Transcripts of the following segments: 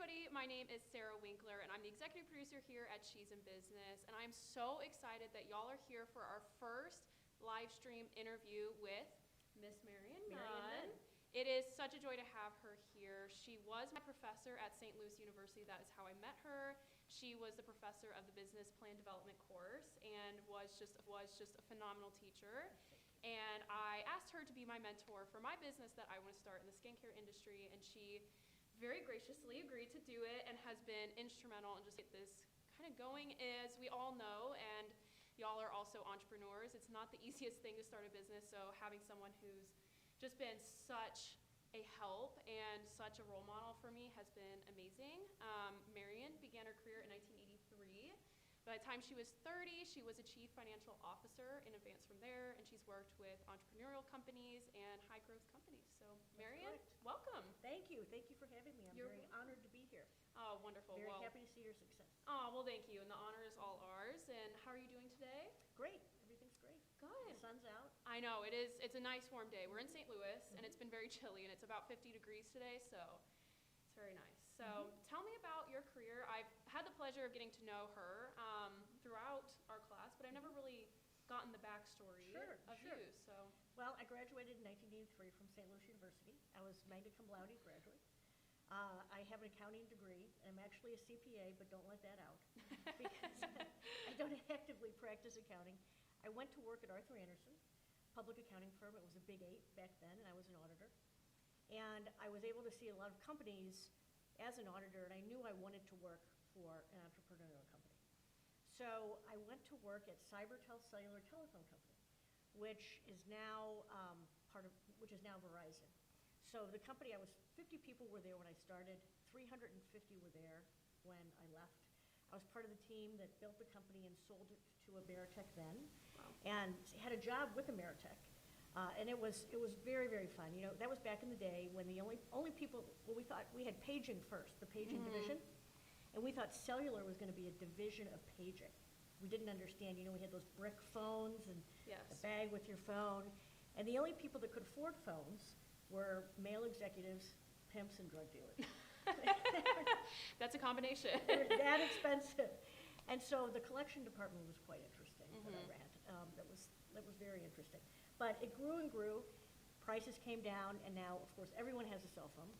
everybody, my name is Sara Winkler, and I'm the executive producer here at She's in Business, and I'm so excited that y'all are here for our first live stream interview with Miss Marian Nunn. It is such a joy to have her here. She was my professor at St. Louis University. That is how I met her. She was the professor of the business plan development course and was just a phenomenal teacher. And I asked her to be my mentor for my business that I want to start in the skincare industry, and she very graciously agreed to do it and has been instrumental in just get this kind of going. As we all know, and y'all are also entrepreneurs, it's not the easiest thing to start a business, so having someone who's just been such a help and such a role model for me has been amazing. Marian began her career in 1983. By the time she was 30, she was a chief financial officer and advanced from there, and she's worked with entrepreneurial companies and high growth companies. So Marian, welcome. Thank you for having me. I'm very honored to be here. Oh, wonderful. Very happy to see your success. Oh, well, thank you, and the honor is all ours. And how are you doing today? Great, everything's great. Good. The sun's out. I know, it's a nice warm day. We're in St. Louis, and it's been very chilly, and it's about 50 degrees today, so it's very nice. So tell me about your career. I've had the pleasure of getting to know her throughout our class, but I've never really gotten the backstory of you. So, well, I graduated in 1983 from St. Louis University. I was magna cum laude graduate. I have an accounting degree. I'm actually a CPA, but don't let that out because I don't actively practice accounting. I went to work at Arthur Andersen, public accounting firm. It was a big 8 back then, and I was an auditor. And I was able to see a lot of companies as an auditor, and I knew I wanted to work for an entrepreneurial company. So I went to work at Cybertel Cellular Telephone Company, which is now Verizon. So the company, 50 people were there when I started, 350 were there when I left. I was part of the team that built the company and sold it to Ameritech then, and had a job with Ameritech. And it was very, very fun. You know, that was back in the day when the only people, we thought we had paging first, the paging division, and we thought cellular was going to be a division of paging. We didn't understand, we had those brick phones and the bag with your phone, and the only people that could afford phones were male executives, pimps, and drug dealers. That's a combination. They were that expensive. And so the collection department was quite interesting that I ran. That was very interesting. But it grew and grew. Prices came down, and now, of course, everyone has a cell phone.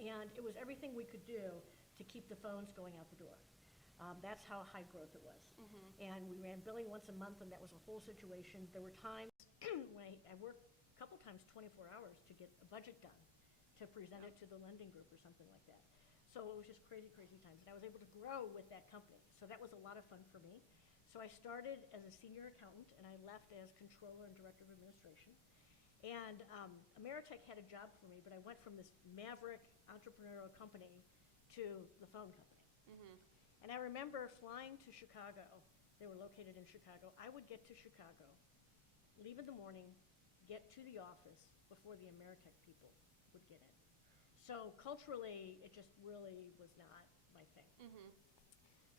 And it was everything we could do to keep the phones going out the door. That's how high growth it was. And we ran billing once a month, and that was a whole situation. There were times when I worked a couple times 24 hours to get a budget done, to present it to the lending group or something like that. So it was just crazy, crazy times. And I was able to grow with that company. So that was a lot of fun for me. So I started as a senior accountant, and I left as controller and director of administration. And Ameritech had a job for me, but I went from this maverick entrepreneurial company to the phone company. And I remember flying to Chicago. They were located in Chicago. I would get to Chicago, leave in the morning, get to the office before the Ameritech people would get in. So culturally, it just really was not my thing.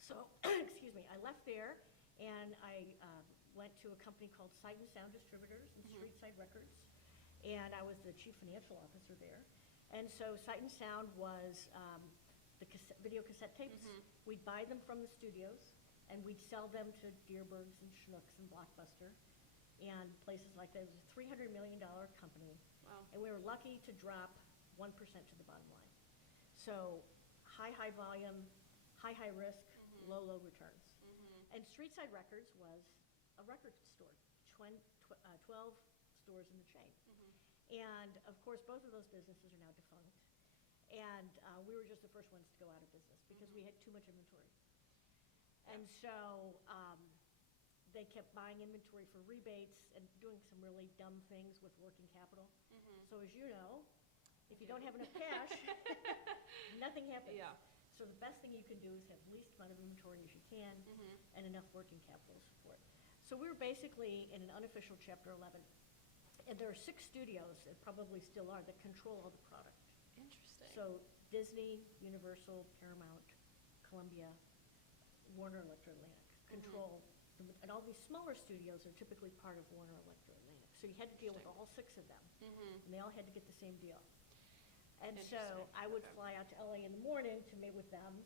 So, excuse me, I left there, and I went to a company called Sight and Sound Distributors and Streetside Records, and I was the chief financial officer there. And so Sight and Sound was the video cassette tapes. We'd buy them from the studios, and we'd sell them to Dearbergs and Schnucks and Blockbuster and places like that. It was a $300 million company, and we were lucky to drop 1% to the bottom line. So high volume, high risk, low returns. And Streetside Records was a record store, 12 stores in the chain. And of course, both of those businesses are now defunct. And we were just the first ones to go out of business because we had too much inventory. And so they kept buying inventory for rebates and doing some really dumb things with working capital. So as you know, if you don't have enough cash, nothing happens. So the best thing you can do is have the least amount of inventory as you can and enough working capital to support. So we were basically in an unofficial Chapter 11. And there are 6 studios, that probably still are, that control all the product. Interesting. So Disney, Universal, Paramount, Columbia, Warner Electro-Atlantic control. And all these smaller studios are typically part of Warner Electro-Atlantic. So you had to deal with all 6 of them. And they all had to get the same deal. And so Interesting. I would Okay. fly out to LA in the morning to meet with them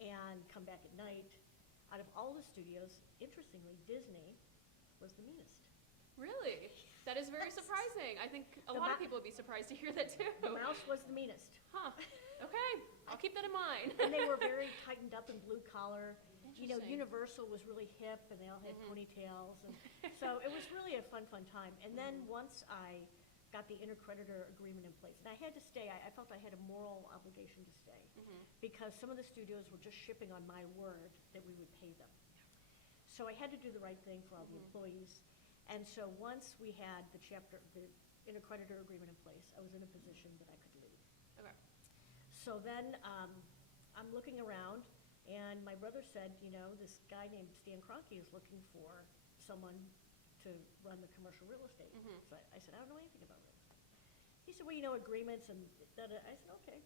and come back at night. Out of all the studios, interestingly, Disney was the meanest. Really? That is very surprising. I think a The lot of ma- people would be surprised to hear that too. The mouse was the meanest. Huh. Okay. I'll keep that in mind. And they were very tightened up and blue collar. You know, Interesting. Universal was really hip and they all had Mhm. ponytails. And so it was really a fun time. And then once I got the intercreditor agreement in place, and I had to stay, I felt I had a moral obligation to stay Mhm. because some of the studios were just shipping on my word that we would pay them. So I had to do the right thing for all the Mhm. employees. And so once we had the intercreditor agreement in place, I was in a position that I could leave. Okay. So then I'm looking around, and my brother said, you know, this guy named Stan Kroenke is looking for someone to run the commercial real estate. Mhm. So I said, I don't know anything about real estate. He said, well, you know, agreements and da-da. I said, okay.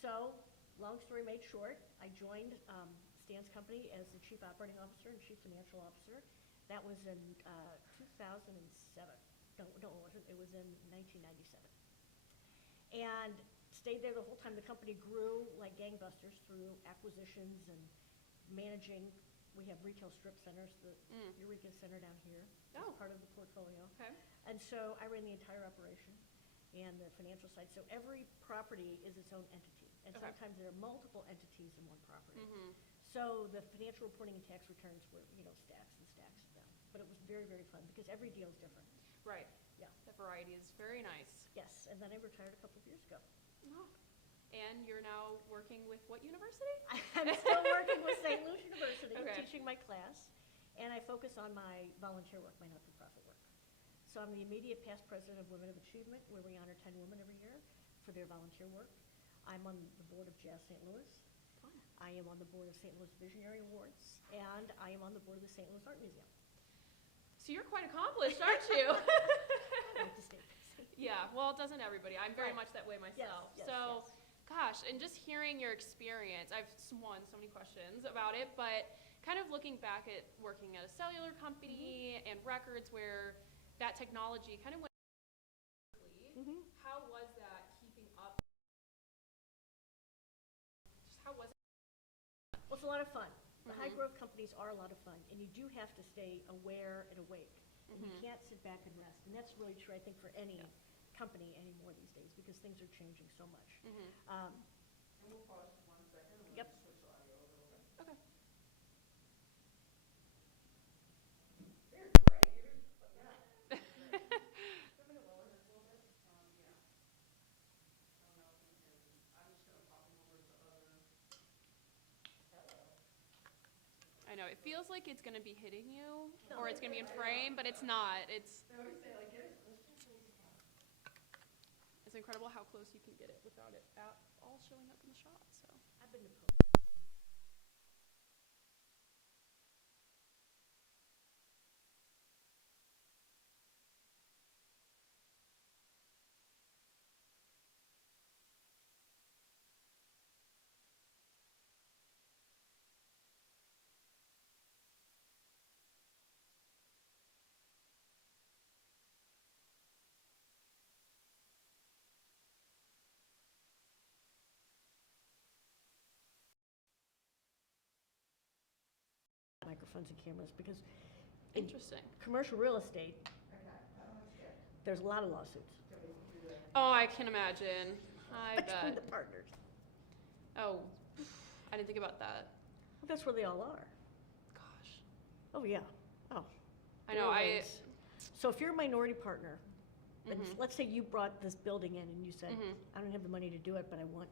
So, long story made short, I joined Stan's company as the chief operating officer and chief financial officer. That was in 2007. No, it wasn't. It was in 1997. And stayed there the whole time. The company grew like gangbusters through acquisitions and managing. We have retail strip centers, the Eureka Center down here is Oh. part of the portfolio. Okay. And so I ran the entire operation and the financial side. So every property is its own entity. And Okay. sometimes there are multiple entities in one property. Mhm. So the financial reporting and tax returns were, you know, stacks and stacks of them. But it was very, very fun because every deal is different. Right. Yeah. The variety is very nice. Yes, and then I retired a couple of years ago. Oh. And you're now working with what university? I'm still working with St. Louis University, Okay. teaching my class, and I focus on my volunteer work, my not-for-profit work. So I'm the immediate past president of Women of Achievement, where we honor 10 women every year for their volunteer work. I'm on the board of Jazz St. Louis. I am on the board of St. Louis Visionary Awards, and I am on the board of the St. Louis Art Museum. So you're quite accomplished, aren't you? I like to stay busy. Yeah, well, doesn't everybody? I'm very Right. much that way myself. Yes, So, yes. gosh, and just hearing your experience, I've so many questions about it, but kind of looking back at working at a cellular company and records where that technology kind of went quickly, Mhm. how was that keeping up? Just how was it? Well, it's a lot of fun. The Mhm. high-growth companies are a lot of fun, and you do have to stay aware and awake. And you Mhm. can't sit back and rest. And that's really true, I think, for any company anymore these days, because things are changing so much. Mhm. And we'll pause for 1 second and Yep. switch the audio a little bit. Okay. You're great, you're, yeah. Give me a lower this a little bit. Yeah. I don't know if you can, I'm just gonna pop them over to other. Hello. I know, it feels like it's gonna be hitting you, No. or it's gonna be in frame, but it's not. It's They always say like, get as close to the it's incredible how close you can get it without it all showing up in the shot. So. I've been to microphones and cameras, because in Interesting. commercial real estate, Okay, I don't understand. there's a lot of lawsuits Can we do that? Oh, I can imagine. I between the bet. partners. Oh, I didn't think about that. Well, that's where they all are. Gosh. Oh, yeah. Oh. I know, always. So if you're a minority partner, and Mhm. let's say you brought this building in and you said, Mhm. I don't have the money to do it, but I want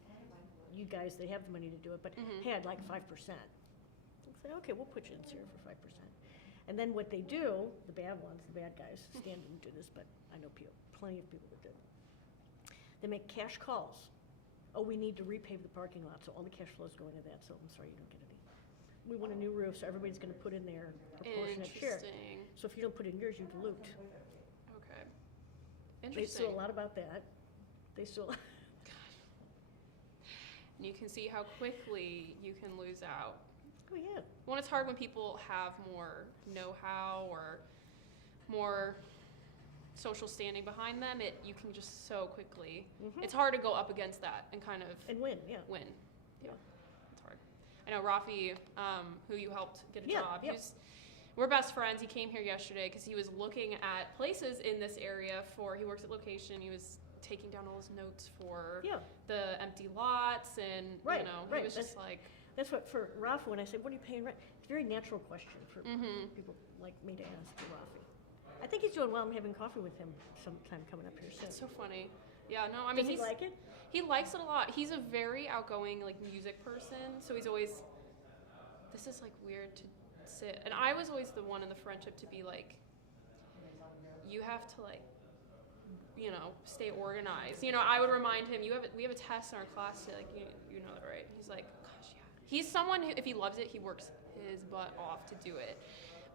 you guys that have the money to do it, but Mhm. hey, I'd like 5%. They'll say, okay, we'll put you in here for 5%. And then what they do, the bad ones, the bad guys, Stan didn't do this, but I know plenty of people that did. They make cash calls. Oh, we need to repave the parking lot, so all the cash flows go into that, so I'm sorry, you don't get any. We want a new roof, so everybody's gonna put in their proportionate share. Interesting. So if you don't put in yours, you dilute. Okay. They Interesting. sue a lot about that. They sue a lot. And you can see how quickly you can lose out. Oh, yeah. Well, it's hard when people have more know-how or more social standing behind them, you can just so quickly, Mhm. it's hard to go up against that and kind of And win, yeah. win. Yeah. It's hard. I know Rafi, who you helped get a Yeah, job, yep. we're best friends. He came here yesterday because he was looking at places in this area he works at location. He was taking down all his notes for Yeah, the empty lots and, Right, he right. was just like, that's what, for Rafa, when I say, what are you paying rent? It's a very natural question for mm-hmm. people like me to ask to Rafi. I think he's doing well. I'm having coffee with him sometime coming up here soon. That's so funny. Yeah, no, I mean, Does he like it? He likes it a lot. He's a very outgoing, like, music person, so he's always, this is, like, weird to sit. And I was always the one in the friendship to be like, you have to, like, stay organized. I would remind him, we have a test in our class today, like, you know that, right? He's like, gosh, yeah. He's someone who, if he loves it, he works his butt off to do it.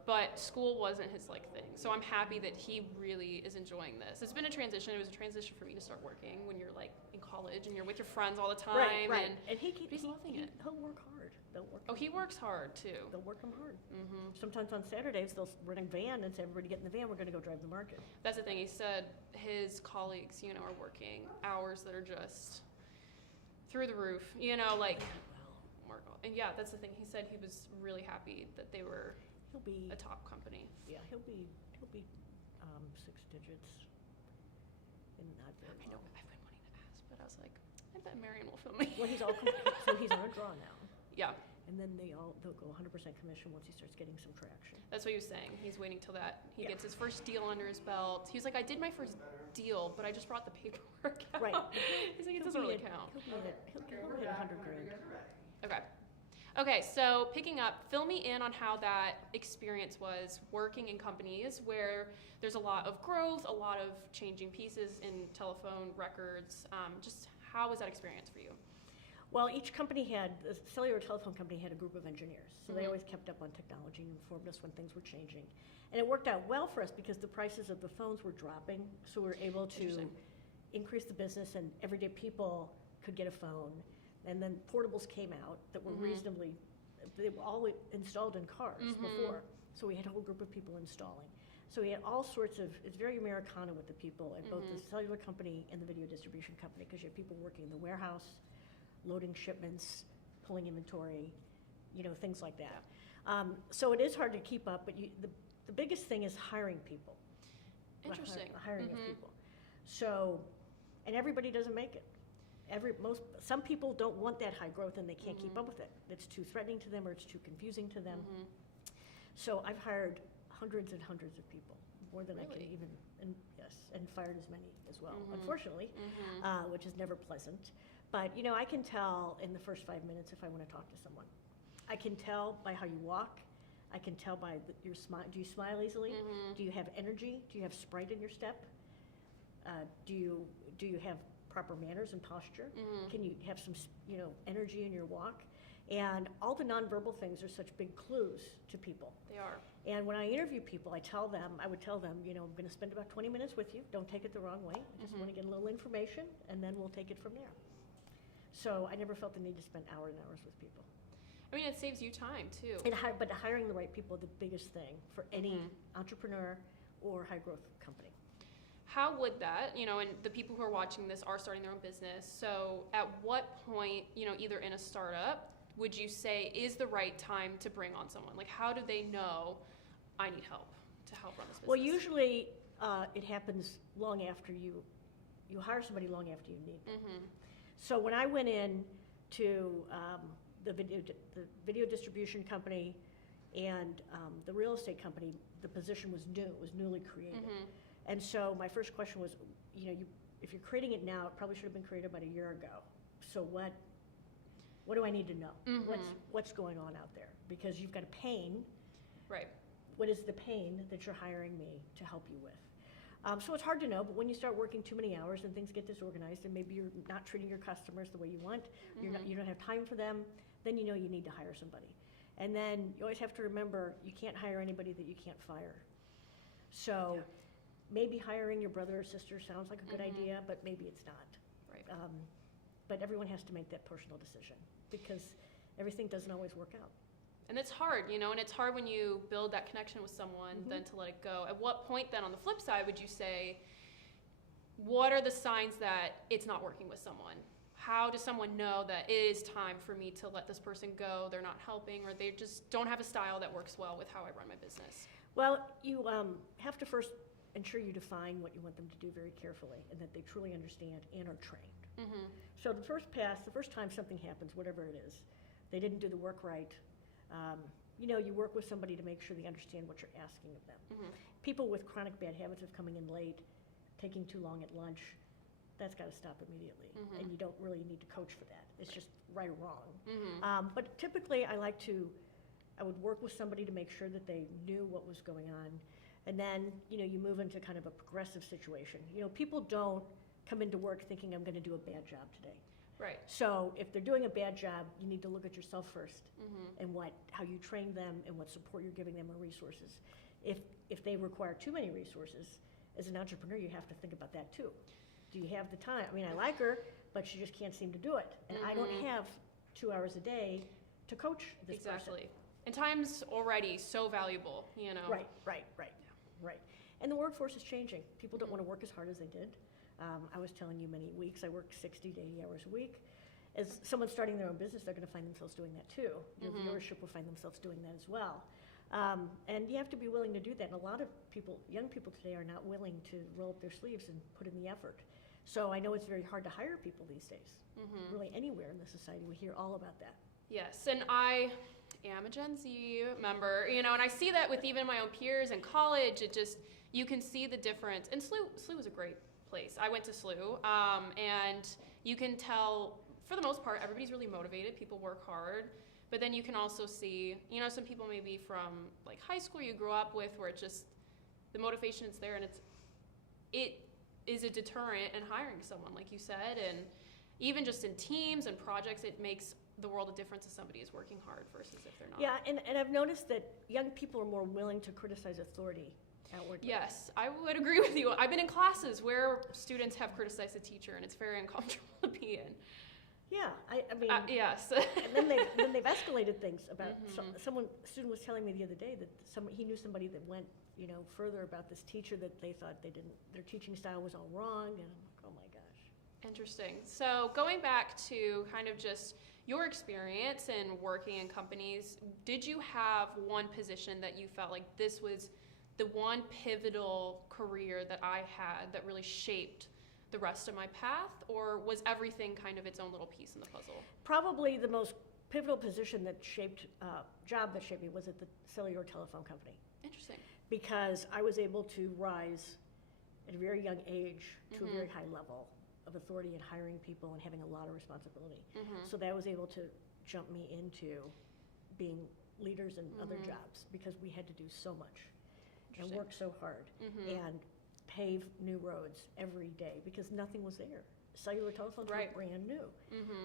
But school wasn't his, like, thing. So I'm happy that he really is enjoying this. It's been a transition. It was a transition for me to start working when you're, like, in college and you're with your friends all the time. Right. And And he's loving it. He'll work hard. They'll work. Oh, he works hard, too. They'll work him hard. Mm-hmm. Sometimes on Saturdays, they'll rent a van and say, everybody get in the van, we're gonna go drive the market. That's the thing. He said his colleagues, are working hours that are just through the roof, like, and yeah, that's the thing. He said he was really happy that they were He'll be, a top company. yeah, he'll be 6 digits. And not very I know, long. I've been wanting to ask, but I was like, I bet Marian will film me. Well, he's all complete, so he's on a draw now. Yeah, And then they'll go 100% commission once he starts getting some traction. that's what he was saying. He's waiting till he Yeah. gets his first deal under his belt. He was like, I did my first deal, but I just brought the paperwork out. Right. He's like, it He'll doesn't be really at- count. He'll hit 100 grand. Okay, so picking up, fill me in on how that experience was working in companies where there's a lot of growth, a lot of changing pieces in telephone records. Just how was that experience for you? Well, each company the cellular telephone company had a group of engineers, so they Mhm. always kept up on technology and informed us when things were changing. And it worked out well for us because the prices of the phones were dropping, so we were able to Interesting. increase the business and everyday people could get a phone. And then portables came out that were Mhm. they were all installed in cars Mhm. before, so we had a whole group of people installing. So we had all sorts of, it's very Americana with the people at both the Mhm. cellular company and the video distribution company, because you have people working in the warehouse, loading shipments, pulling inventory, things like that. So it is hard to keep up, but the biggest thing is hiring people. Interesting. Hiring of Mhm. people. So, and everybody doesn't make it. Some people don't want that high growth and they can't keep Mhm. up with it. It's too threatening to them or it's too confusing to them. Mhm. So I've hired hundreds and hundreds of people, more than I can Really? even, and fired as many as well, Mhm. unfortunately, Mhm. which is never pleasant. But, I can tell in the first 5 minutes if I want to talk to someone. I can tell by how you walk. I can tell by your smile. Do you smile easily? Mhm. Do you have energy? Do you have sprite in your step? Do you have proper manners and posture? Mhm. Can you have some, energy in your walk? And all the nonverbal things are such big clues to people. They are. And when I interview people, I would tell them, I'm going to spend about 20 minutes with you. Don't take it the wrong way. I just Mhm. want to get a little information, and then we'll take it from there. So I never felt the need to spend hours and hours with people. I mean, it saves you time, too. But hiring the right people is the biggest thing for any Mhm. entrepreneur or high-growth company. How would that, and the people who are watching this are starting their own business, so at what point, either in a startup, would you say is the right time to bring on someone? Like, how do they know I need help to help run this business? Well, usually it happens long after you hire somebody long after you need them. Mm-hmm. So when I went in to the video distribution company and the real estate company, the position was new. It was newly created. Mm-hmm. And so my first question was, if you're creating it now, it probably should have been created about a year ago. So what do I need to know? Mhm. What's going on out there? Because you've got a pain. Right. What is the pain that you're hiring me to help you with? So it's hard to know, but when you start working too many hours and things get disorganized and maybe you're not treating your customers the way you want, Mhm. you don't have time for them, then you need to hire somebody. And then you always have to remember, you can't hire anybody that you can't fire. So Yeah. maybe hiring your brother or sister sounds like a good Mhm. idea, but maybe it's not. Right. But everyone has to make that personal decision because everything doesn't always work out. And it's hard, and it's hard when you build that connection with someone, then to let it go. At what point then, on the flip side, would you say, what are the signs that it's not working with someone? How does someone know that it is time for me to let this person go, they're not helping, or they just don't have a style that works well with how I run my business? Well, you have to first ensure you define what you want them to do very carefully and that they truly understand and are trained. So the first time something happens, whatever it is, they didn't do the work right, you work with somebody to make sure they understand what you're asking of them. People with chronic bad habits of coming in late, taking too long at lunch, that's got to stop immediately. And you don't really need to coach for that. It's just right or wrong. But typically I would work with somebody to make sure that they knew what was going on. And then, you move into kind of a progressive situation. People don't come into work thinking I'm going to do a bad job today. Right. So if they're doing a bad job, you need to look at yourself first and how you train them and what support you're giving them or resources. If they require too many resources, as an entrepreneur, you have to think about that too. Do you have the time? I mean, I like her, but she just can't seem to do it. And I don't have 2 hours a day to coach this person. Exactly. And time's already so valuable, Right. And the workforce is changing. People don't want to work as hard as they did. I was telling you many weeks, I work 60 to 80 hours a week. As someone starting their own business, they're going to find themselves doing that too. Your viewership will find themselves doing that as well. And you have to be willing to do that. And a lot of people, young people today, are not willing to roll up their sleeves and put in the effort. So I know it's very hard to hire people these days. Really anywhere in the society, we hear all about that. Yes, and I am a Gen Z member, and I see that with even my own peers in college. You can see the difference. And SLU was a great place. I went to SLU, and you can tell, for the most part, everybody's really motivated. People work hard. But then you can also see, some people maybe from like high school you grew up with, where it's just the motivation is there, and it is a deterrent in hiring someone, like you said. And even just in teams and projects, it makes the world a difference if somebody is working hard versus if they're not. Yeah, and I've noticed that young people are more willing to criticize authority outwardly. Yes, I would agree with you. I've been in classes where students have criticized a teacher, and it's very uncomfortable to be in. Yeah, I mean, yes. And then they've escalated things about a student was telling me the other day that he knew somebody that went further about this teacher that they thought their teaching style was all wrong, and I'm like, oh my gosh. Interesting. So going back to kind of just your experience in working in companies, did you have one position that you felt like this was the one pivotal career that I had that really shaped the rest of my path, or was everything kind of its own little piece in the puzzle? Probably the most pivotal position job that shaped me was at the cellular telephone company. Interesting. Because I was able to rise at a very young age to a very high level of authority in hiring people and having a lot of responsibility. So that was able to jump me into being leaders in other jobs, because we had to do so much and work so hard and pave new roads every day, because nothing was there. Cellular telephones were brand new.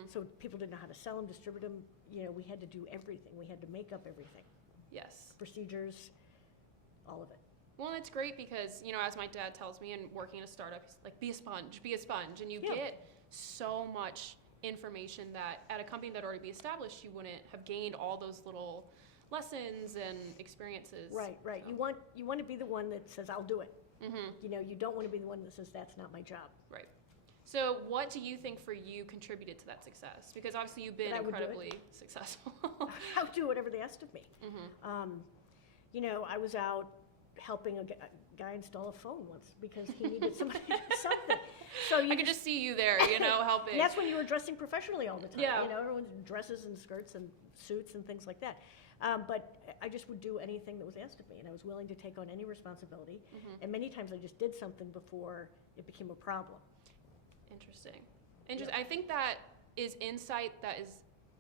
So people didn't know how to sell them, distribute them. We had to do everything. We had to make up everything. Yes. Procedures, all of it. Well, and it's great because, as my dad tells me, and working in a startup, he's like, be a sponge. And you get so much information that at a company that already be established, you wouldn't have gained all those little lessons and experiences. Right. So. You want to be the one that says, I'll do it. You don't want to be the one that says, that's not my job. Right. So what do you think for you contributed to that success? Because obviously you've been incredibly successful. I would do whatever they asked of me. I was out helping a guy install a phone once because he needed somebody to do something. So I could just see you there, helping. And that's when you were dressing professionally all the time. Yeah. Everyone dresses and skirts and suits and things like that. But I just would do anything that was asked of me, and I was willing to take on any responsibility. And many times I just did something before it became a problem. Interesting. I think that is insight that is,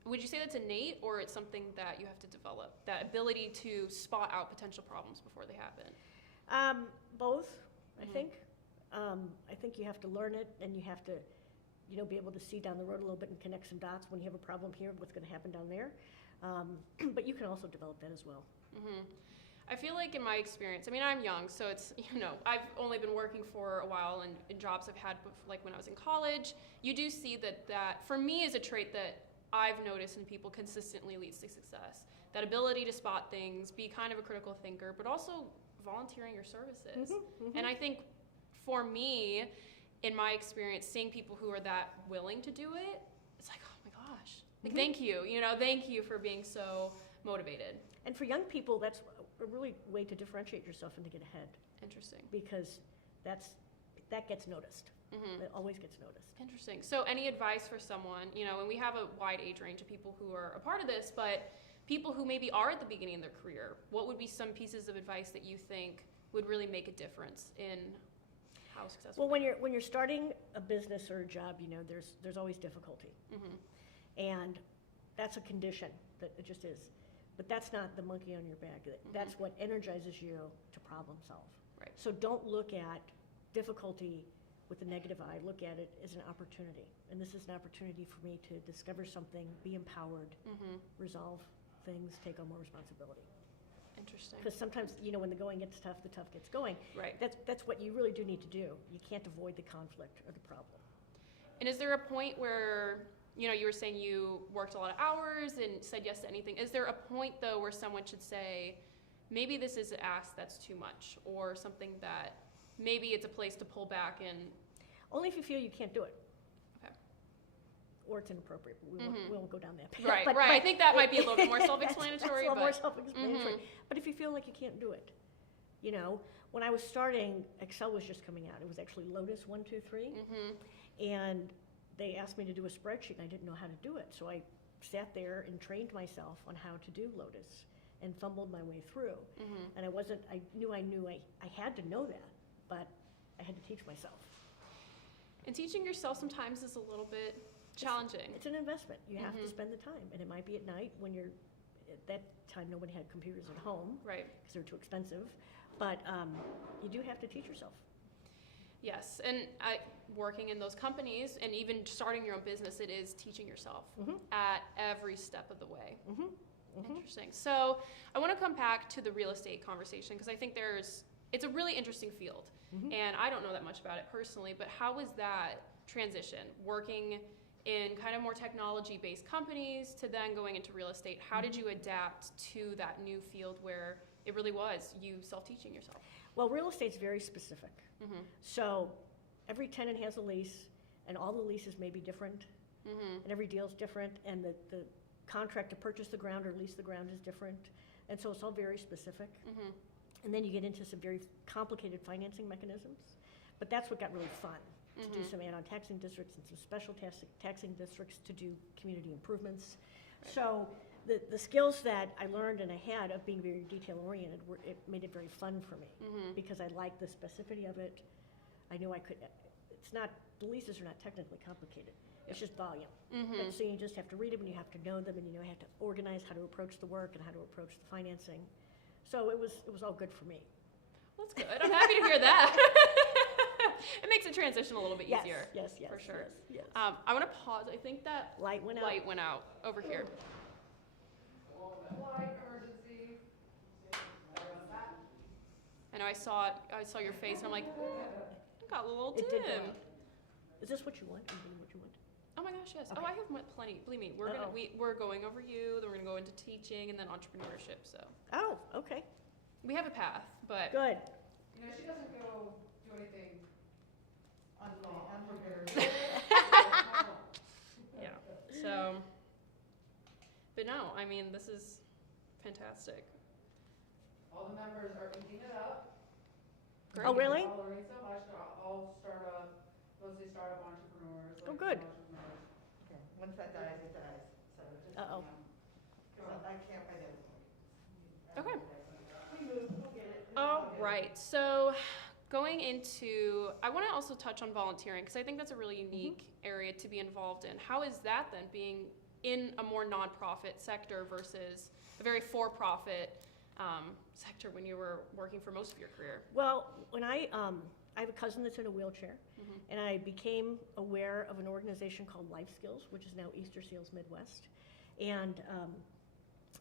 would you say that's innate, or it's something that you have to develop, that ability to spot out potential problems before they happen? Both, I think. I think you have to learn it, and you have to, be able to see down the road a little bit and connect some dots. When you have a problem here, what's going to happen down there? But you can also develop that as well. I feel like in my experience, I'm young, so it's, I've only been working for a while, and in jobs I've had, like when I was in college, you do see that for me is a trait that I've noticed in people consistently leads to success. that ability to spot things, be kind of a critical thinker, but also volunteering your services. And I think for me, in my experience, seeing people who are that willing to do it, it's like, oh my gosh, like thank you, thank you for being so motivated. And for young people, that's a really way to differentiate yourself and to get ahead. Interesting. Because that gets noticed. It always gets noticed. Interesting. So any advice for someone, and we have a wide age range of people who are a part of this, but people who maybe are at the beginning of their career, what would be some pieces of advice that you think would really make a difference in how successful? Well, when you're starting a business or a job, there's always difficulty. And that's a condition, that it just is. But that's not the monkey on your back. That's what energizes you to problem solve. Right. So don't look at difficulty with a negative eye. Look at it as an opportunity. And this is an opportunity for me to discover something, be empowered, resolve things, take on more responsibility. Interesting. Because sometimes, when the going gets tough, the tough gets going. Right. That's what you really do need to do. You can't avoid the conflict or the problem. And is there a point where, you were saying you worked a lot of hours and said yes to anything. Is there a point, though, where someone should say, maybe this is an ask that's too much, or something that maybe it's a place to pull back and... Only if you feel you can't do it. Okay. Or it's inappropriate, but we won't go down that path. Right, but I think that might be a little bit more self-explanatory. That's a little more self-explanatory. But if you feel like you can't do it, when I was starting, Excel was just coming out. It was actually Lotus 1, 2, 3. And they asked me to do a spreadsheet, and I didn't know how to do it. So I sat there and trained myself on how to do Lotus and fumbled my way through. And I knew I had to know that, but I had to teach myself. And teaching yourself sometimes is a little bit challenging. It's an investment. You have to spend the time. And it might be at night when at that time nobody had computers at home. Right. Because they were too expensive. But you do have to teach yourself. Yes, and working in those companies and even starting your own business, it is teaching yourself at every step of the way. Interesting. So I want to come back to the real estate conversation because I think it's a really interesting field. And I don't know that much about it personally, but how was that transition, working in kind of more technology-based companies to then going into real estate? How did you adapt to that new field where it really was you self-teaching yourself? Well, real estate's very specific. So every tenant has a lease, and all the leases may be different, and every deal's different, and the contract to purchase the ground or lease the ground is different, and so it's all very specific. And then you get into some very complicated financing mechanisms, but that's what got really fun, to do some add-on taxing districts and some special taxing districts to do community improvements. Right. So the skills that I learned and I had of being very detail-oriented, it made it very fun for me because I liked the specificity of it. I knew I could, the leases are not technically complicated. It's just volume. And so you just have to read them and you have to know them and you have to organize how to approach the work and how to approach the financing. So it was all good for me. Well, that's good. I'm happy to hear that. It makes the transition a little bit easier. Yes, for sure. Yes. I want to pause. I think that light went out over here. Light emergency. I know I saw your face and I'm like, it got a little dim. It did go out. Is this what you want? Are you getting what you want? Oh my gosh, yes. Okay. Oh, I have plenty. Believe me, we're going over you, then we're gonna go into teaching and then entrepreneurship. So. Oh, okay. We have a path, but. Good. She doesn't go do anything unprepared. Yeah. So. But no, I mean, this is fantastic. All the members are eating it up. Great. Oh, really? All learning so much. They're all mostly startup entrepreneurs. Oh, good. Entrepreneurs. Okay. Once that dies, it dies. So just, I can't wait it. Okay. We'll get it. All right. So going into, I want to also touch on volunteering because I think that's a really unique area to be involved in. How is that then, being in a more nonprofit sector versus a very for-profit sector when you were working for most of your career? Well, when I have a cousin that's in a wheelchair, and I became aware of an organization called Life Skills, which is now Easter Seals Midwest, and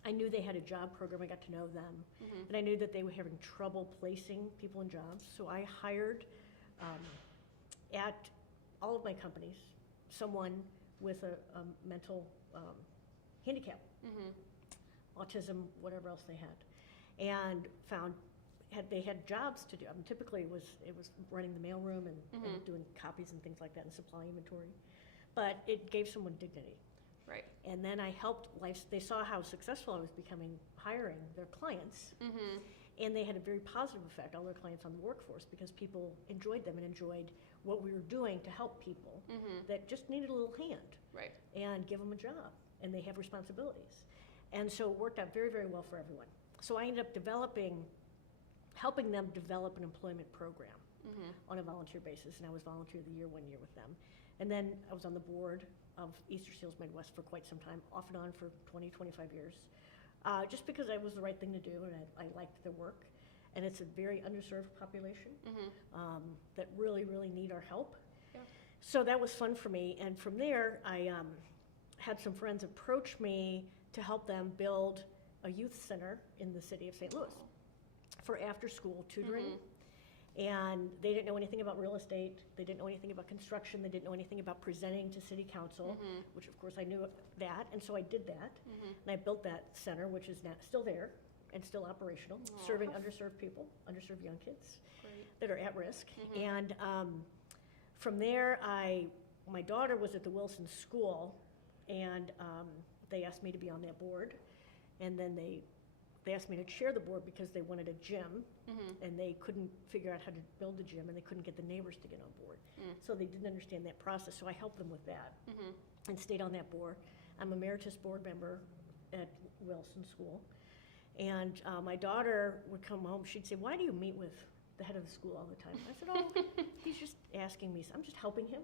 I knew they had a job program. I got to know them, and I knew that they were having trouble placing people in jobs, so I hired at all of my companies someone with a mental handicap. autism, whatever else they had, and they had jobs to do. I mean, typically it was running the mailroom and doing copies and things like that and supply inventory, but it gave someone dignity. Right. And then I helped they saw how successful I was becoming hiring their clients, and they had a very positive effect, all their clients on the workforce, because people enjoyed them and enjoyed what we were doing to help people that just needed a little hand. Right. And give them a job, and they have responsibilities. And so it worked out very, very well for everyone. So I ended up helping them develop an employment program on a volunteer basis, and I was volunteer of the year 1 year with them. And then I was on the board of Easter Seals Midwest for quite some time, off and on for 20, 25 years, just because it was the right thing to do, and I liked their work. And it's a very underserved population that really, really need our help. Yeah. So that was fun for me. And from there, I had some friends approach me to help them build a youth center in the city of St. Louis for after-school tutoring. And they didn't know anything about real estate. They didn't know anything about construction. They didn't know anything about presenting to city council, which of course I knew that. And so I did that. And I built that center, which is now still there and still operational, serving underserved people, underserved young kids that are at risk. And from there, my daughter was at the Wilson School, and they asked me to be on that board. And then they asked me to chair the board because they wanted a gym, and they couldn't figure out how to build a gym, and they couldn't get the neighbors to get on board. So they didn't understand that process, so I helped them with that and stayed on that board. I'm emeritus board member at Wilson School. And my daughter would come home, she'd say, "Why do you meet with the head of the school all the time?" I said, "Oh, he's just asking me. I'm just helping him."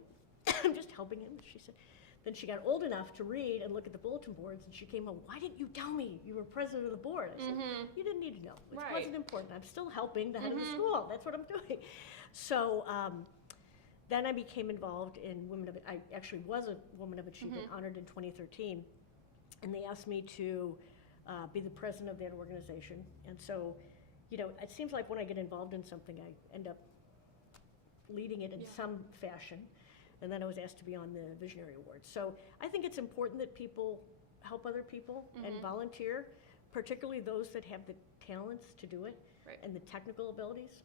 I'm just helping him, she said. Then she got old enough to read and look at the bulletin boards, and she came home, "Why didn't you tell me you were president of the board?" I said, "You didn't need to know. It wasn't important. I'm still helping the head of the school. That's what I'm doing." So then I became involved in I actually was a Woman of Achievement, honored in 2013, and they asked me to be the president of that organization. And so, it seems like when I get involved in something, I end up leading it in some fashion. And then I was asked to be on the Visionary Awards. So I think it's important that people help other people and volunteer, particularly those that have the talents to do it and the technical abilities.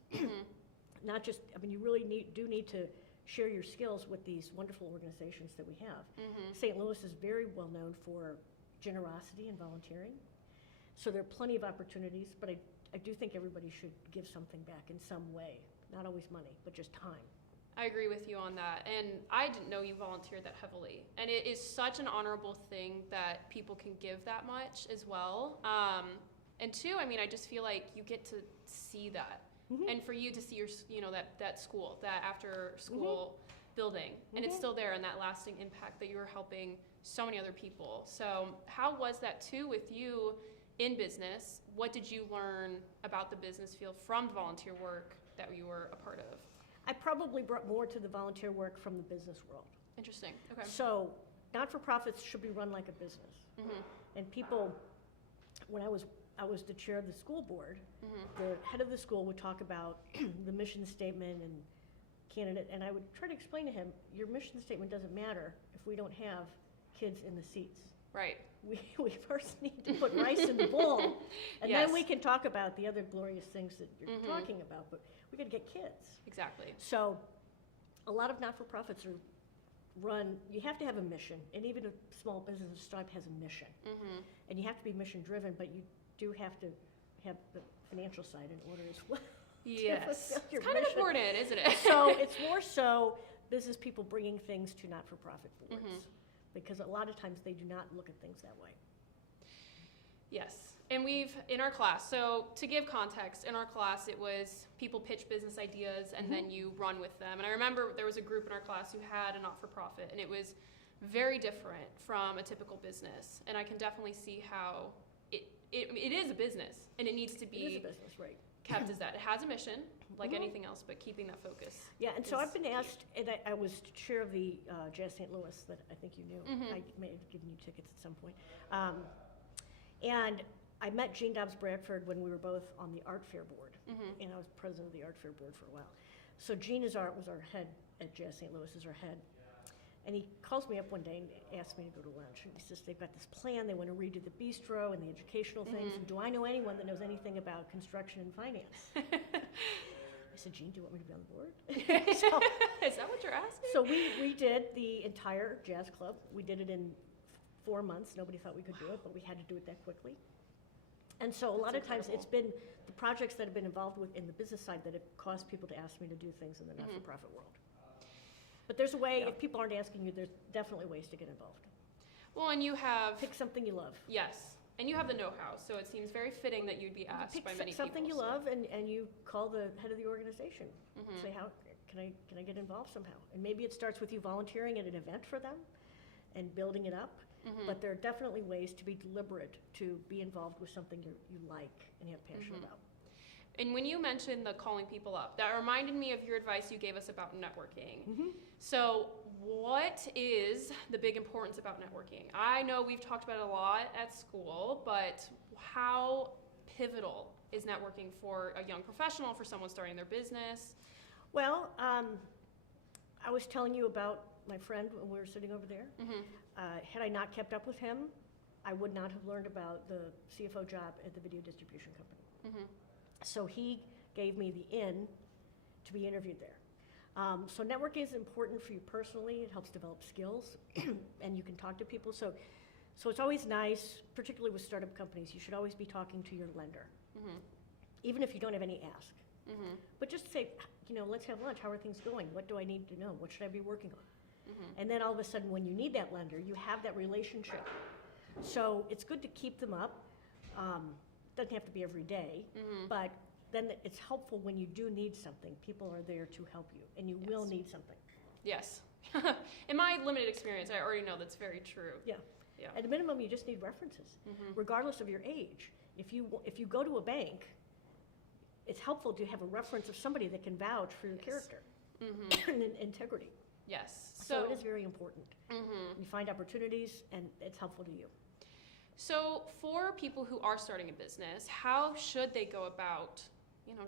Not just, you really do need to share your skills with these wonderful organizations that we have. St. Louis is very well known for generosity and volunteering. So there are plenty of opportunities, but I do think everybody should give something back in some way. Not always money, but just time. I agree with you on that. And I didn't know you volunteered that heavily. And it is such an honorable thing that people can give that much as well. And two, I just feel like you get to see that. And for you to see your, that school, that after school building, and it's still there, and that lasting impact that you were helping so many other people. So how was that too with you in business? What did you learn about the business field from the volunteer work that you were a part of? I probably brought more to the volunteer work from the business world. Interesting. Okay. So not-for-profits should be run like a business. And people, when I was the chair of the school board, the head of the school would talk about the mission statement and candidate, and I would try to explain to him, your mission statement doesn't matter if we don't have kids in the seats. Right. We first need to put rice in the bowl, and then we can talk about the other glorious things that you're talking about, but we got to get kids. Exactly. So a lot of not-for-profits are run, you have to have a mission, and even a small business stripe has a mission. And you have to be mission-driven, but you do have to have the financial side in order as well. Yes. It's kind of important, isn't it? So it's more so business people bringing things to not-for-profit boards, because a lot of times they do not look at things that way. Yes. And in our class, so to give context, in our class it was people pitch business ideas and then you run with them. And I remember there was a group in our class who had a not-for-profit, and it was very different from a typical business. And I can definitely see how it is a business, and it needs to be It is a business, right. kept as that. It has a mission, like anything else, but keeping that focus. Yeah, and so I've been asked, and I was chair of the Jazz St. Louis that I think you knew. I may have given you tickets at some point. And I met Jean Dobbs Bradford when we were both on the art fair board, and I was president of the art fair board for a while. So Jean was our head at Jazz St. Louis, is our head. And he calls me up one day and asks me to go to lunch. And he says, they've got this plan, they want to redo the bistro and the educational things. And do I know anyone that knows anything about construction and finance? I said, Gene, do you want me to be on the board? Is that what you're asking? So we did the entire jazz club. We did it in 4 months. Nobody thought we could do it, but we had to do it that quickly. And so a lot of times it's been the projects that have been involved with in the business side that have caused people to ask me to do things in the not-for-profit world. But there's a way, if people aren't asking you, there's definitely ways to get involved. Well, and you have... Pick something you love. Yes, and you have the know-how, so it seems very fitting that you'd be asked by many people. Pick something you love, and you call the head of the organization. Say, how can I get involved somehow? And maybe it starts with you volunteering at an event for them and building it up. But there are definitely ways to be deliberate, to be involved with something you like and have passion about. And when you mentioned the calling people up, that reminded me of your advice you gave us about networking. So what is the big importance about networking? I know we've talked about it a lot at school, but how pivotal is networking for a young professional, for someone starting their business? Well, I was telling you about my friend when we were sitting over there. Had I not kept up with him, I would not have learned about the CFO job at the video distribution company. So he gave me the in to be interviewed there. So networking is important for you personally. It helps develop skills, and you can talk to people. So it's always nice, particularly with startup companies, you should always be talking to your lender, even if you don't have any ask. But just say, let's have lunch. How are things going? What do I need to know? What should I be working on? And then all of a sudden, when you need that lender, you have that relationship. So it's good to keep them up. Doesn't have to be every day, but then it's helpful when you do need something. People are there to help you, and you will need something. Yes. In my limited experience, I already know that's very true. Yeah. At a minimum, you just need references, regardless of your age. If you go to a bank, it's helpful to have a reference of somebody that can vouch for your character and integrity. Yes. So it is very important. You find opportunities, and it's helpful to you. So for people who are starting a business, how should they go about,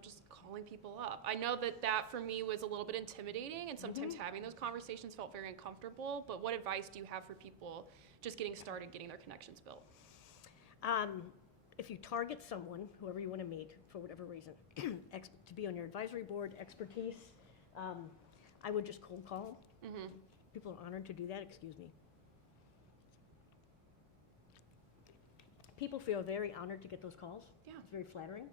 just calling people up? I know that for me was a little bit intimidating, and sometimes having those conversations felt very uncomfortable, but what advice do you have for people just getting started, getting their connections built? If you target someone, whoever you want to meet, for whatever reason, to be on your advisory board, expertise, I would just cold call. People are honored to do that, excuse me. People feel very honored to get those calls. Yeah. It's very flattering.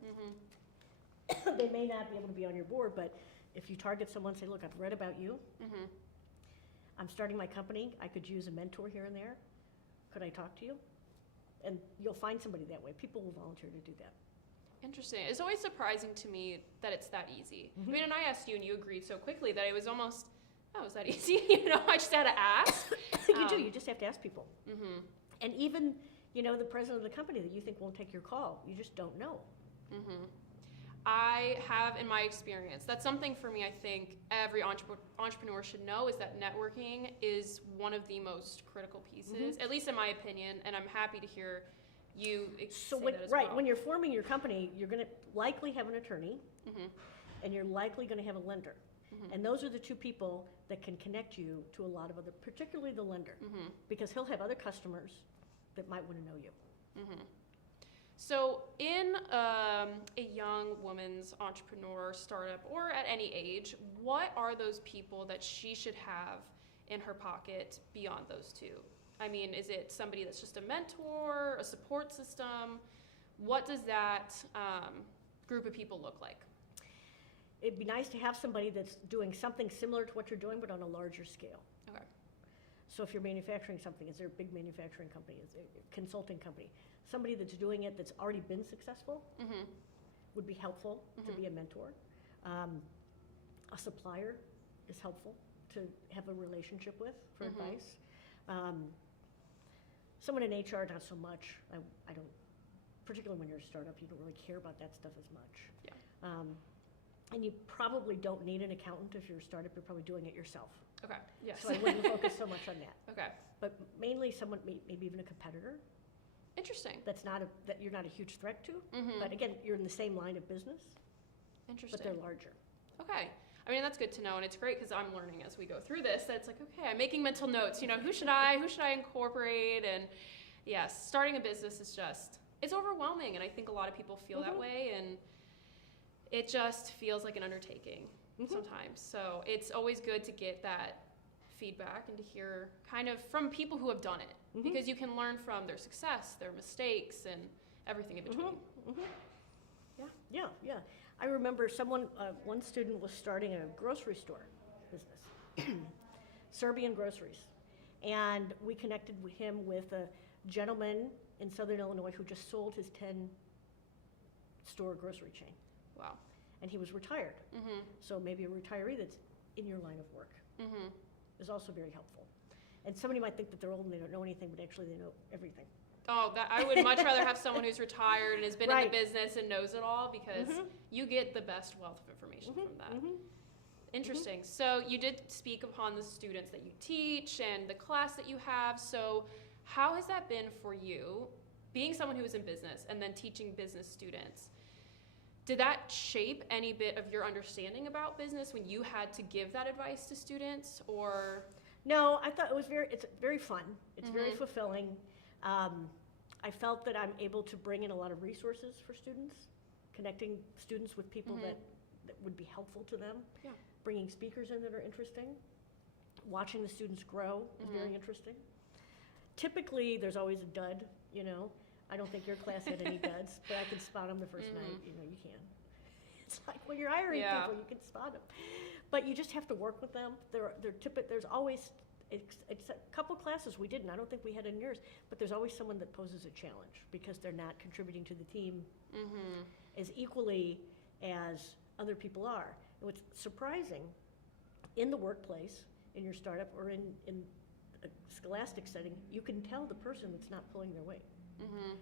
They may not be able to be on your board, but if you target someone, say, look, I've read about you. I'm starting my company. I could use a mentor here and there. Could I talk to you? And you'll find somebody that way. People will volunteer to do that. Interesting. It's always surprising to me that it's that easy. I mean, and I asked you, and you agreed so quickly that it was almost, is that easy? I just had to ask. You do. You just have to ask people. And even, the president of the company that you think won't take your call, you just don't know. I have, in my experience, that's something for me I think every entrepreneur should know, is that networking is one of the most critical pieces, at least in my opinion, and I'm happy to hear you say that as well. When you're forming your company, you're going to likely have an attorney, and you're likely going to have a lender. And those are the two people that can connect you to a lot of other, particularly the lender, because he'll have other customers that might want to know you. So in a young woman's entrepreneur startup, or at any age, what are those people that she should have in her pocket beyond those two? I mean, is it somebody that's just a mentor, a support system? What does that group of people look like? It'd be nice to have somebody that's doing something similar to what you're doing, but on a larger scale. Okay. So if you're manufacturing something, is there a big manufacturing company? Is there a consulting company? Somebody that's doing it that's already been successful would be helpful to be a mentor. A supplier is helpful to have a relationship with for advice. Someone in HR, not so much. I don't, particularly when you're a startup, you don't really care about that stuff as much. Yeah. And you probably don't need an accountant if you're a startup. You're probably doing it yourself. Okay. Yes. So I wouldn't focus so much on that. Okay. But mainly someone, maybe even a competitor. Interesting. That you're not a huge threat to. But again, you're in the same line of business. Interesting. But they're larger. Okay. I mean, that's good to know, and it's great because I'm learning as we go through this. That it's like, okay, I'm making mental notes. You know, who should I incorporate? And yes, starting a business is just, it's overwhelming, and I think a lot of people feel that way, and it just feels like an undertaking sometimes. So it's always good to get that feedback and to hear kind of from people who have done it, because you can learn from their success, their mistakes, and everything in between. Yeah. I remember one student was starting a grocery store business, Serbian groceries. And we connected with him with a gentleman in Southern Illinois who just sold his 10-store grocery chain. Wow. And he was retired. So maybe a retiree that's in your line of work is also very helpful. And somebody might think that they're old and they don't know anything, but actually they know everything. Oh, I would much rather have someone who's retired and has been in the business and knows it all, because you get the best wealth of information from that. Interesting. So you did speak upon the students that you teach and the class that you have. So how has that been for you, being someone who is in business and then teaching business students? Did that shape any bit of your understanding about business when you had to give that advice to students, or? No, I thought it's very fun. It's very fulfilling. I felt that I'm able to bring in a lot of resources for students, connecting students with people that would be helpful to them, bringing speakers in that are interesting, watching the students grow is very interesting. Typically, there's always a dud, you know. I don't think your class had any duds, but I can spot them the first night. You know, you can. It's like when you're hiring people, you can spot them. But you just have to work with them. There's always, it's a couple classes we didn't. I don't think we had in yours, but there's always someone that poses a challenge because they're not contributing to the team as equally as other people are. And what's surprising, in the workplace, in your startup, or in a scholastic setting, you can tell the person that's not pulling their weight.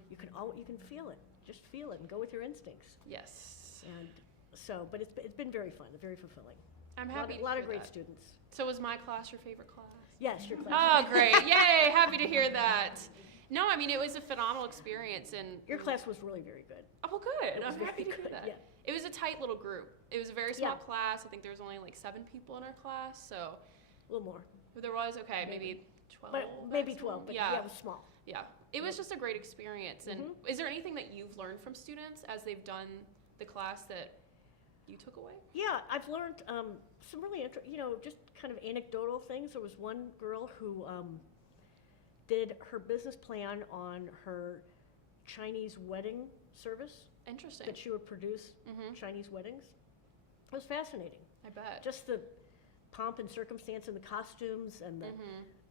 You can feel it. Just feel it and go with your instincts. Yes. And so, but it's been very fun, very fulfilling. I'm happy. A lot of great students. So was my class your favorite class? Yes, your class. Oh, great! Yay! Happy to hear that. No, I mean, it was a phenomenal experience, and your class was really very good. Oh, good. I'm happy to good. hear that. Yeah. It was a tight little group. It was a very small class. I think there was only like 7 people in our class, so a little more. There was maybe 12. But maybe 12. But yeah, it was small. Yeah, it was just a great experience. And is there anything that you've learned from students as they've done the class that you took away? Yeah, I've learned some really just kind of anecdotal things. There was one girl who did her business plan on her Chinese wedding service. Interesting. That she would produce Chinese weddings. It was fascinating. I bet. Just the pomp and circumstance and the costumes and the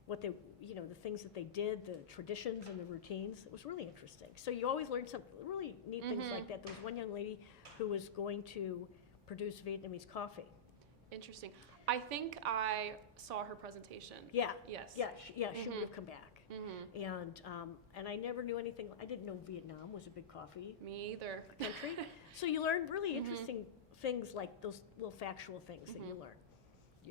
what they, the things that they did, the traditions and the routines. It was really interesting. So you always learn some really neat things like that. There was one young lady who was going to produce Vietnamese coffee. Interesting. I think I saw her presentation. Yeah. Yes. Yeah. She would have come back. And I never knew anything. I didn't know Vietnam was a big coffee. Me either. Country. So you learn really interesting things like those little factual things that you learn.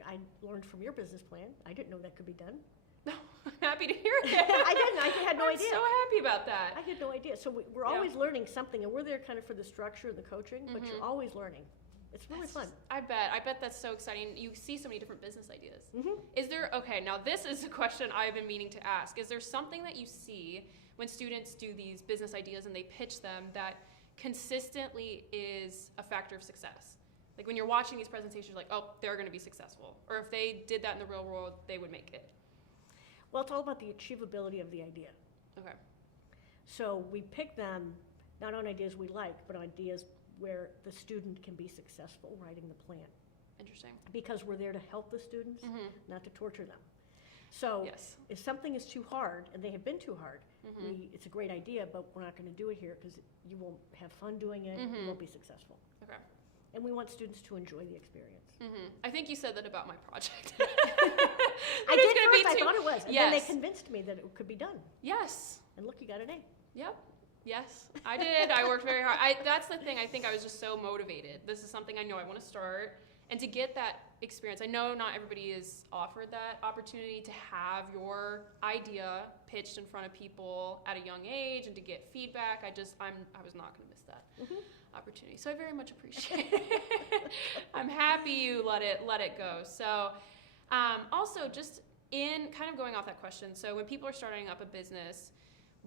I learned from your business plan. I didn't know that could be done. I'm happy to hear it. I didn't. I had no idea. I'm so happy about that. I had no idea. So we're always learning something, and we're there kind of for the structure and the coaching, but you're always learning. It's really fun. I bet that's so exciting. You see so many different business ideas. Is there, now this is a question I've been meaning to ask. Is there something that you see when students do these business ideas and they pitch them that consistently is a factor of success? Like when you're watching these presentations, you're like, oh, they're going to be successful. Or if they did that in the real world, they would make it. Well, it's all about the achievability of the idea. Okay. So we pick them not on ideas we like, but on ideas where the student can be successful writing the plan. Interesting. Because we're there to help the students, not to torture them. So if something is too hard, and they have been too hard, it's a great idea, but we're not going to do it here because you won't have fun doing it, you won't be successful. Okay. And we want students to enjoy the experience. I think you said that about my project. I did first, I thought it was. And then they convinced me that it could be done. Yes. And look, you got an A. Yep. Yes, I did. I worked very hard. That's the thing. I think I was just so motivated. This is something I know I want to start. And to get that experience, I know not everybody is offered that opportunity to have your idea pitched in front of people at a young age and to get feedback. I was not going to miss that. opportunity. So I very much appreciate it. I'm happy you let it go. So also just in kind of going off that question, so when people are starting up a business,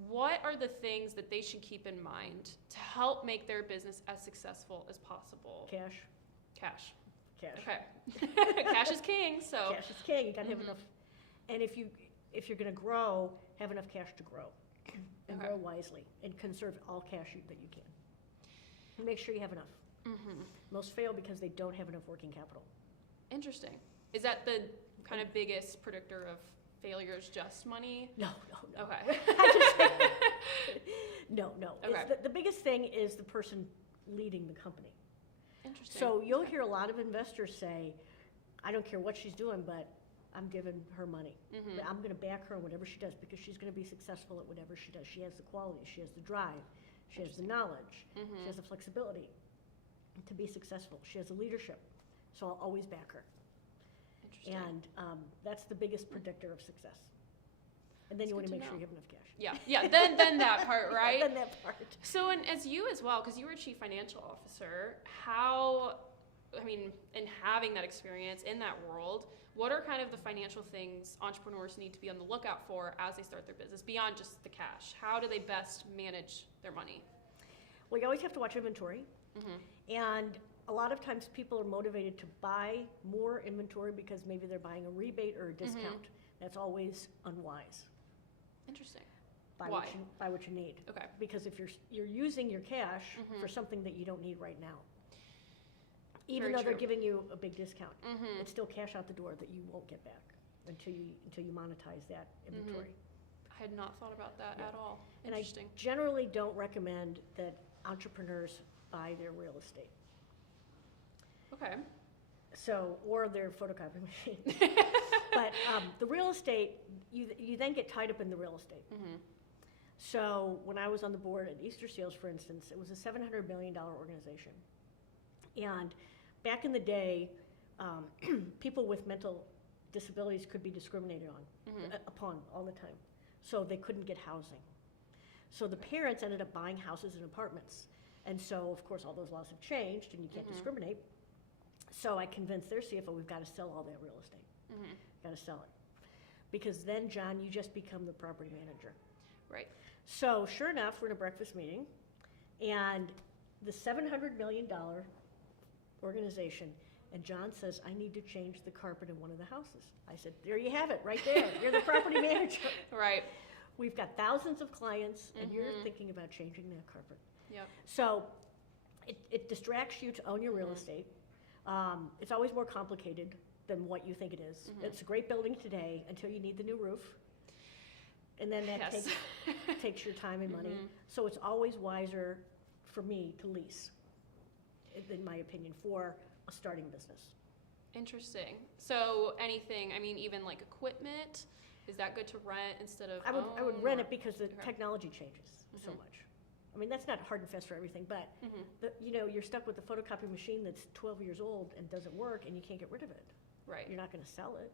what are the things that they should keep in mind to help make their business as successful as possible? Cash. Okay. Cash is king, so. Cash is king. You gotta have enough. And if you're gonna grow, have enough cash to grow. And grow wisely and conserve all cash that you can. And make sure you have enough. Most fail because they don't have enough working capital. Interesting. Is that the kind of biggest predictor of failures, just money? No. Okay. No. Okay. The biggest thing is the person leading the company. Interesting. So you'll hear a lot of investors say, I don't care what she's doing, but I'm giving her money. I'm going to back her in whatever she does because she's going to be successful at whatever she does. She has the quality, she has the drive, she has the knowledge, she has the flexibility to be successful. She has the leadership, so I'll always back her. Interesting. And that's the biggest predictor of success. And then you want to make sure you have enough cash. Yeah. Then that part, right? Then that part. So, and as you as well, because you were Chief Financial Officer, in having that experience in that world, what are kind of the financial things entrepreneurs need to be on the lookout for as they start their business beyond just the cash? How do they best manage their money? Well, you always have to watch inventory. And a lot of times people are motivated to buy more inventory because maybe they're buying a rebate or a discount. That's always unwise. Interesting. Buy what you need. Okay. Because if you're using your cash for something that you don't need right now, even though they're giving you a big discount, it's still cash out the door that you won't get back until you monetize that inventory. I had not thought about that at all. And Interesting. I generally don't recommend that entrepreneurs buy their real estate. Okay. So, or their photocopy machine. But the real estate, you then get tied up in the real estate. So when I was on the board at Easter Seals, for instance, it was a $700 million organization. And back in the day, people with mental disabilities could be discriminated upon all the time. So they couldn't get housing. So the parents ended up buying houses and apartments. And so, of course, all those laws have changed and you can't discriminate. So I convinced their CFO, we've got to sell all that real estate. Got to sell it. Because then, John, you just become the property manager. Right. So sure enough, we're in a breakfast meeting, and the $700 million organization, and John says, I need to change the carpet in one of the houses. I said, there you have it, right there. You're the property manager. Right. We've got thousands of clients, and you're thinking about changing that carpet. Yep. So it distracts you to own your real estate. It's always more complicated than what you think it is. It's a great building today until you need the new roof. And then that takes your time and money. So it's always wiser for me to lease, in my opinion, for a starting business. Interesting. So anything, even like equipment, is that good to rent instead of I would rent it because the technology changes so much. That's not hard and fast for everything, but you're stuck with the photocopy machine that's 12 years old and doesn't work, and you can't get rid of it. Right. You're not going to sell it.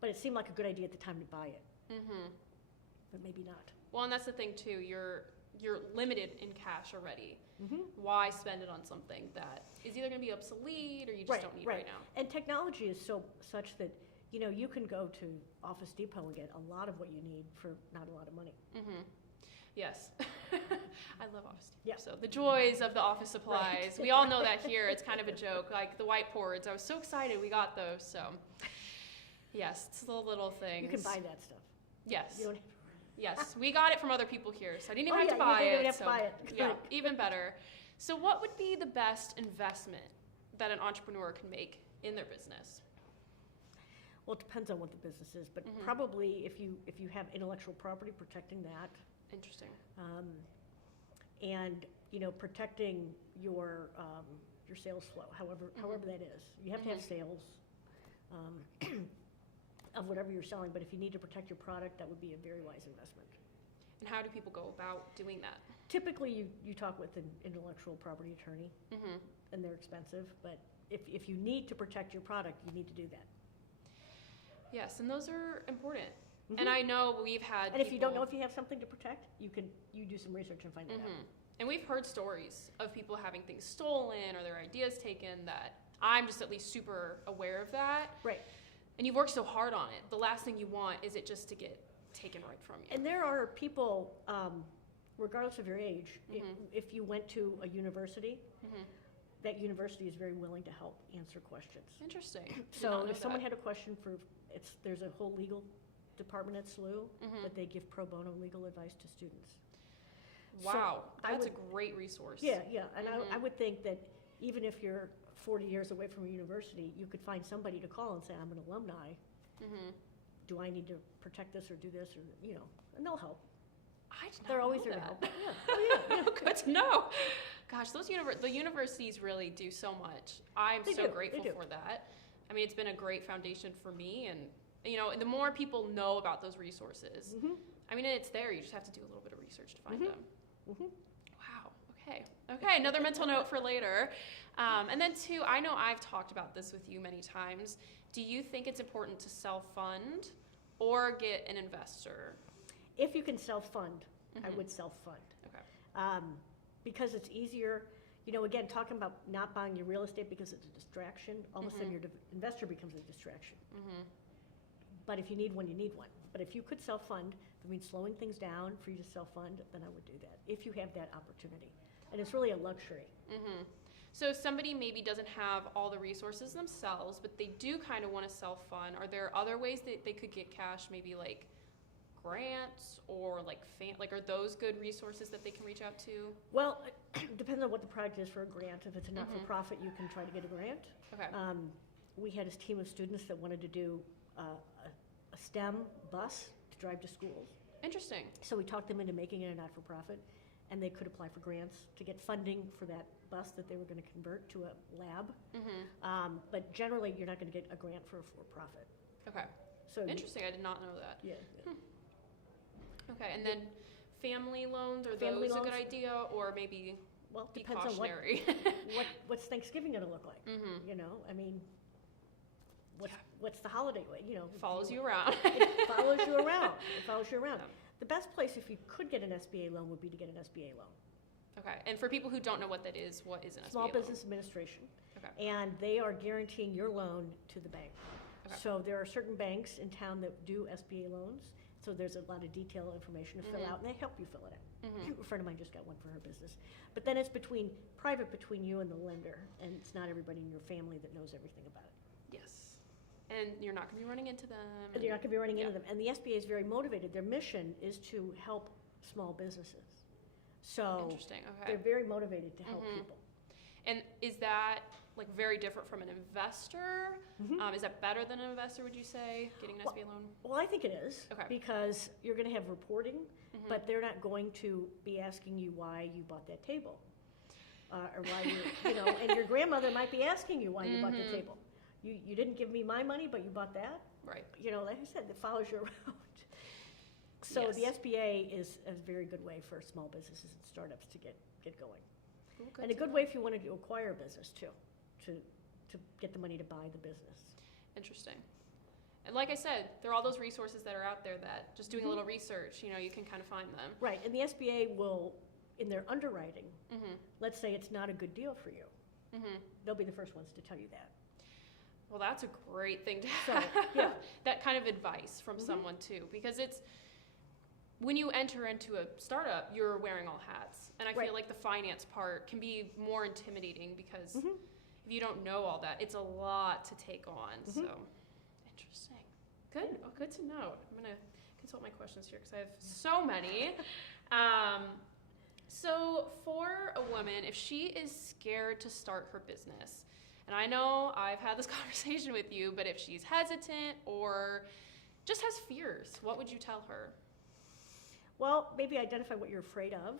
But it seemed like a good idea at the time to buy it. But maybe not. Well, and that's the thing too. You're limited in cash already. Why spend it on something that is either going to be obsolete or you just don't need right now? And technology is such that you can go to Office Depot and get a lot of what you need for not a lot of money. Yes. I love Office Depot. Yeah. So the joys of the office supplies. We all know that here. It's kind of a joke. Like the whiteboards. I was so excited we got those. So yes, it's the little things. You can buy that stuff. Yes. You don't have Yes, we got it from other people here, so I didn't even have to you buy didn't it. even have to buy it. Yeah, even better. So what would be the best investment that an entrepreneur can make in their business? Well, it depends on what the business is, but probably if you have intellectual property, protecting that. Interesting. And protecting your sales flow, however that is. You have to have sales of whatever you're selling, but if you need to protect your product, that would be a very wise investment. And how do people go about doing that? Typically, you talk with an intellectual property attorney, and they're expensive, but if you need to protect your product, you need to do that. Yes, and those are important. And I know we've had And if you don't know if you have something to protect, you do some research and find that out. And we've heard stories of people having things stolen or their ideas taken that I'm just at least super aware of that. Right. And you've worked so hard on it. The last thing you want is it just to get taken right from you. And there are people, regardless of your age, if you went to a university, that university is very willing to help answer questions. Interesting. So if someone had a question there's a whole legal department at SLU that they give pro bono legal advice to students. Wow, So that's a great resource. Yeah, and I would think that even if you're 40 years away from a university, you could find somebody to call and say, I'm an alumni. Do I need to protect this or do this, or and they'll help. They're always there to help. Yeah. Oh, yeah. Good to know. Gosh, the universities really do so much. I'm so grateful for that. I mean, it's been a great foundation for me, and the more people know about those resources, I mean, it's there. You just have to do a little bit of research to find them. Wow. Okay. Another mental note for later. And then two, I know I've talked about this with you many times. Do you think it's important to self-fund or get an investor? If you can self-fund, I would self-fund. Okay. Because it's easier, again, talking about not buying your real estate because it's a distraction, all of a sudden your investor becomes a distraction. But if you need one, you need one. But if you could self-fund, that means slowing things down for you to self-fund, then I would do that, if you have that opportunity. And it's really a luxury. So somebody maybe doesn't have all the resources themselves, but they do kind of want to self-fund. Are there other ways that they could get cash, maybe like grants or are those good resources that they can reach out to? Well, it depends on what the project is for a grant. If it's a not-for-profit, you can try to get a grant. Okay. We had a team of students that wanted to do a STEM bus to drive to schools. Interesting. So we talked them into making it a not-for-profit, and they could apply for grants to get funding for that bus that they were going to convert to a lab. But generally, you're not going to get a grant for a for-profit. Okay. So interesting. I did not know that. Yeah. Okay, and then family loans, are Family those a loans? good idea, or maybe Well, be depends cautionary? on what's Thanksgiving going to look like. I mean, what's the holiday? Follows you around. It follows you around. It follows you around. Yeah. The best place if you could get an SBA loan would be to get an SBA loan. Okay, and for people who don't know what that is, what is an SBA Small loan? Business Administration. Okay. And they are guaranteeing your loan to the bank. Okay. So there are certain banks in town that do SBA loans. So there's a lot of detailed information to fill out, and they help you fill it out. A friend of mine just got one for her business. But then it's private between you and the lender, and it's not everybody in your family that knows everything about it. Yes. And you're not going to be running into them. And you're not going to be running into them. And the SBA is very motivated. Their mission is to help small businesses. So Interesting. Okay. they're very motivated to help people. And is that very different from an investor? Is that better than an investor, would you say, getting an SBA loan? Well, I think it is. Okay. Because you're going to have reporting, but they're not going to be asking you why you bought that table. Or why and your grandmother might be asking you why you bought the table. You didn't give me my money, but you bought that? Right. Like I said, it follows you around. So the SBA is a very good way for small businesses and startups to get going. Well, And a good way if you wanted to acquire a business, too, to get the money to buy the business. Interesting. And like I said, there are all those resources that are out there that just doing a little research, you can kind of find them. Right, and the SBA will, in their underwriting, let's say it's not a good deal for you, they'll be the first ones to tell you that. Well, that's a great thing to So, have. yeah. That kind of advice from someone, too, because when you enter into a startup, you're wearing all hats. And I feel like the finance part can be more intimidating because if you don't know all that, it's a lot to take on. So, interesting. Good. Oh, good to know. I'm going to consult my questions here because I have so many. So for a woman, if she is scared to start her business, and I know I've had this conversation with you, but if she's hesitant or just has fears, what would you tell her? Well, maybe identify what you're afraid of.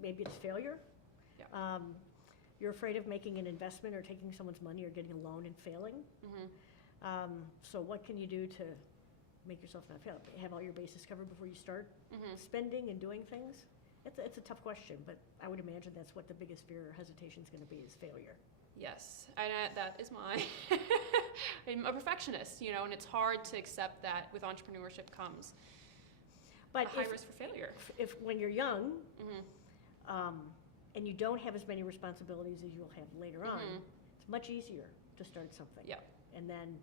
Maybe it's failure. Yeah. You're afraid of making an investment or taking someone's money or getting a loan and failing. So what can you do to make yourself not fail? Have all your bases covered before you start spending and doing things? It's a tough question, but I would imagine that's what the biggest fear or hesitation is going to be, is failure. Yes, and that is my. I'm a perfectionist, and it's hard to accept that with entrepreneurship comes But a high risk for failure. If when you're young, and you don't have as many responsibilities as you'll have later on, Mhm. it's much easier to start something. Yeah. And then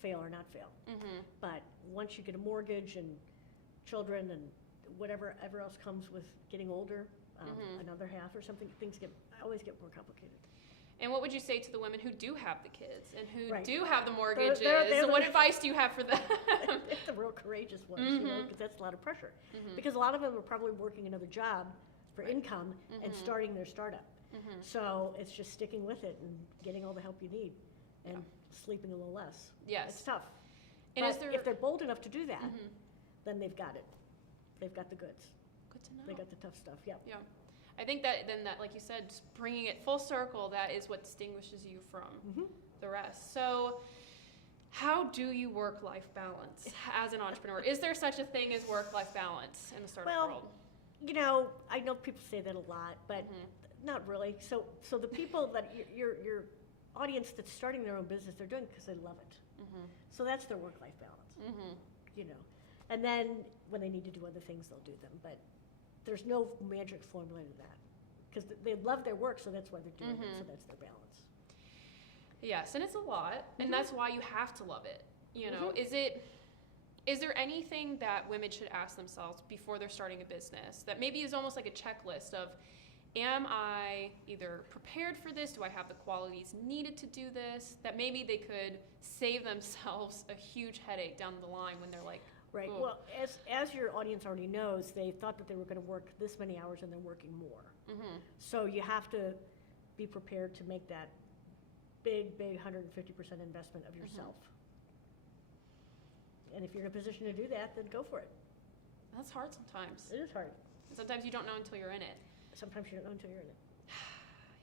fail or not fail. Mhm. But once you get a mortgage and children and whatever ever else comes with getting older, Mhm. another half or something, things always get more complicated. And what would you say to the women who do have the kids and who Right. do have the mortgages? they're What the- advice do you have for them? It's the real courageous ones, you know, Mhm. because that's a lot of pressure. Mhm. Because a lot of them are probably working another job for Right. income and Mhm. starting their startup. Mhm. So it's just sticking with it and getting all the help you need and Yeah. sleeping a little less. Yes. It's tough. And But is there? if they're bold enough to do that, Mhm. then they've got it. They've got the goods. Good to know. They got the tough stuff, yeah. Yeah. I think that then that, like you said, just bringing it full circle, that is what distinguishes you from Mhm. the rest. So how do you work-life balance as an entrepreneur? Is there such a thing as work-life balance in the startup Well, world? You know, I know people say that a lot, but Mhm. not really. So the people that your audience that's starting their own business, they're doing it because they love it. Mhm. So that's their work-life balance, Mhm. you know. And then when they need to do other things, they'll do them. But there's no magic formula to that because they love their work, so that's why they're doing it. So Mhm. that's their balance. Yes, and it's a lot, and Mhm. that's why you have to love it. You know, Mhm. is there anything that women should ask themselves before they're starting a business that maybe is almost like a checklist of, am I either prepared for this? Do I have the qualities needed to do this? That maybe they could save themselves a huge headache down the line when they're like, Right. "Ugh." Well, as your audience already knows, they thought that they were going to work this many hours and they're working more. Mhm. So you have to be prepared to make that big 150% investment of yourself. And if you're in a position to do that, then go for it. That's hard sometimes. It is hard. And sometimes you don't know until you're in it. Sometimes you don't know until you're in it.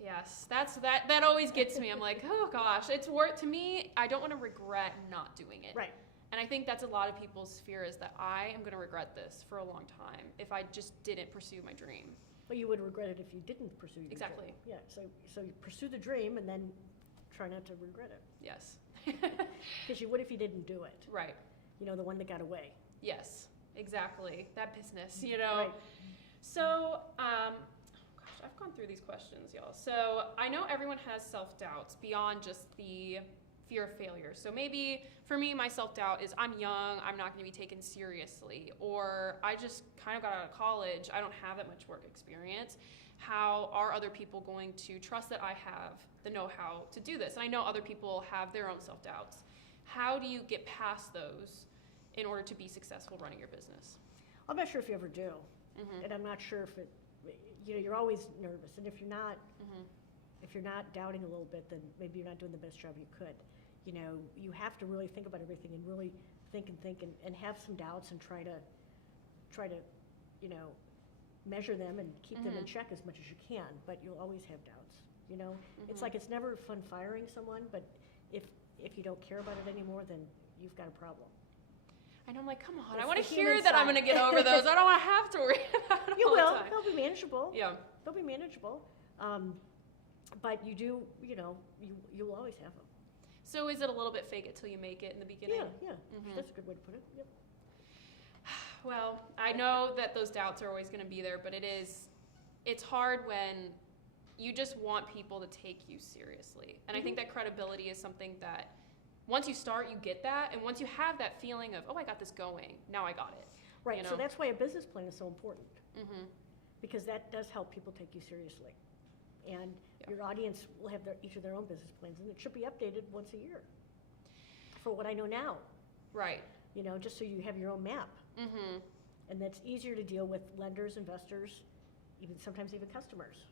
Yes, that always gets me. I'm like, oh gosh, it's worth to me. I don't want to regret not doing it. Right. And I think that's a lot of people's fear, is that I am going to regret this for a long time if I just didn't pursue my dream. But you would regret it if you didn't pursue your Exactly. dream. Yeah. So you pursue the dream and then try not to regret it. Yes. Because you would if you didn't do it. Right. You know, the one that got away. Yes. Exactly. That business, you know. Right. So, gosh, I've gone through these questions, y'all. So I know everyone has self-doubts beyond just the fear of failure. So maybe for me, my self-doubt is I'm young, I'm not going to be taken seriously, or I just kind of got out of college, I don't have that much work experience. How are other people going to trust that I have the know-how to do this? And I know other people have their own self-doubts. How do you get past those in order to be successful running your business? I'm not sure if you ever do. Mm-hmm. And I'm not sure if you're always nervous. And if you're not, Mm-hmm. doubting a little bit, then maybe you're not doing the best job you could. You know, you have to really think about everything and really think and have some doubts and try to, you know, measure them and keep them in Mhm. check as much as you can, but you'll always have doubts, you know? It's Mhm. like it's never fun firing someone, but if you don't care about it anymore, then you've got a problem. I know, I'm like, come on, It's I want to the hear human that I'm side. going to get over those. I don't want to have to worry about it You all will. the time. They'll be manageable. Yeah. They'll be manageable. But you do, you know, you'll always have them. So is it a little bit fake it till you make it in the beginning? Yeah. Mhm. That's a good way to put it. Yep. Well, I know that those doubts are always going to be there, but it's hard when you just want people to take you seriously. And I think that credibility is something that once you start, you get that. And once you have that feeling of, oh, I got this going, now I got it. Right. You So know? that's why a business plan is so important, Mm-hmm. because that does help people take you seriously. And Yeah. your audience will have each of their own business plans, and it should be updated once a year. For what I know now, Right. you know, just so you have your own map. Mm-hmm. And that's easier to deal with lenders, investors, sometimes even customers.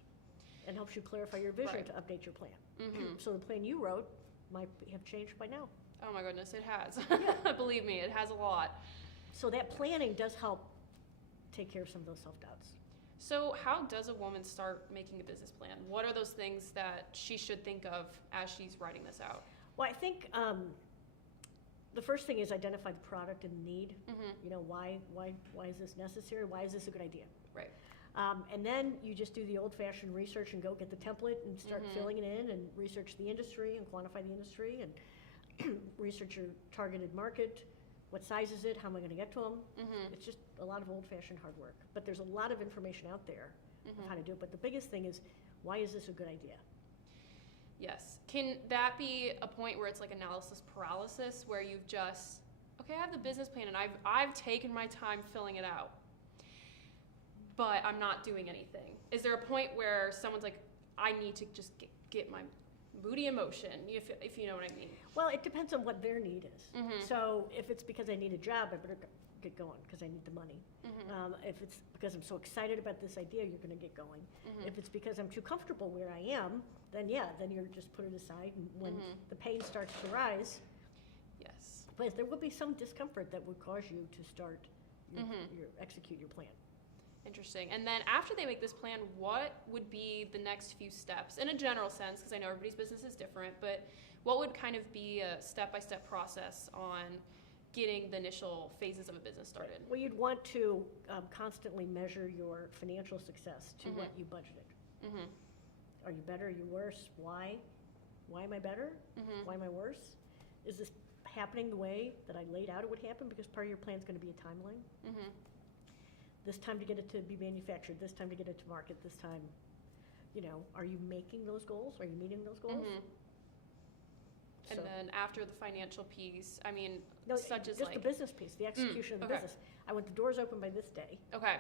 And helps you clarify your vision Right. to update your plan. Mm-hmm. So the plan you wrote might have changed by now. Oh my goodness, it has. Yeah. Believe me, it has a lot. So that planning does help take care of some of those self-doubts. So how does a woman start making a business plan? What are those things that she should think of as she's writing this out? Well, I think the first thing is identify the product and need. Mm-hmm. You know, why is this necessary? Why is this a good idea? Right. And then you just do the old-fashioned research and go get the template and start Mhm. filling it in and research the industry and quantify the industry and research your targeted market. What size is it? How am I going to get to them? Mm-hmm. It's just a lot of old-fashioned hard work. But there's a lot of information out there of how to do it. But the biggest thing is, why is this a good idea? Yes. Can that be a point where it's like analysis paralysis, where you've just, okay, I have the business plan and I've taken my time filling it out, but I'm not doing anything? Is there a point where someone's like, I need to just get my booty in motion, if you know what I mean? Well, it depends on what their need is. Mm-hmm. So if it's because I need a job, I better get going because I need the money. Mm-hmm. If it's because I'm so excited about this idea, you're going to get going. Mm-hmm. If it's because I'm too comfortable where I am, then you're just put it aside. And when the pain starts to rise, Yes. but there will be some discomfort that would cause you to start execute your plan. Interesting. And then after they make this plan, what would be the next few steps in a general sense? Because I know everybody's business is different, but what would kind of be a step-by-step process on getting the initial phases of a business started? Well, you'd want to constantly measure your financial success to what you budgeted. Mm-hmm. Are you better? Are you worse? Why? Why am I better? Mm-hmm. Why am I worse? Is this happening the way that I laid out it would happen? Because part of your plan is going to be a timeline. Mm-hmm. This time to get it to be manufactured, this time to get it to market, this time, are you making those goals? Are you meeting those goals? Mm-hmm. And then after the financial piece, I mean, No, such as just like... the business piece, the execution of the okay. business. I want the doors open by this day. Okay.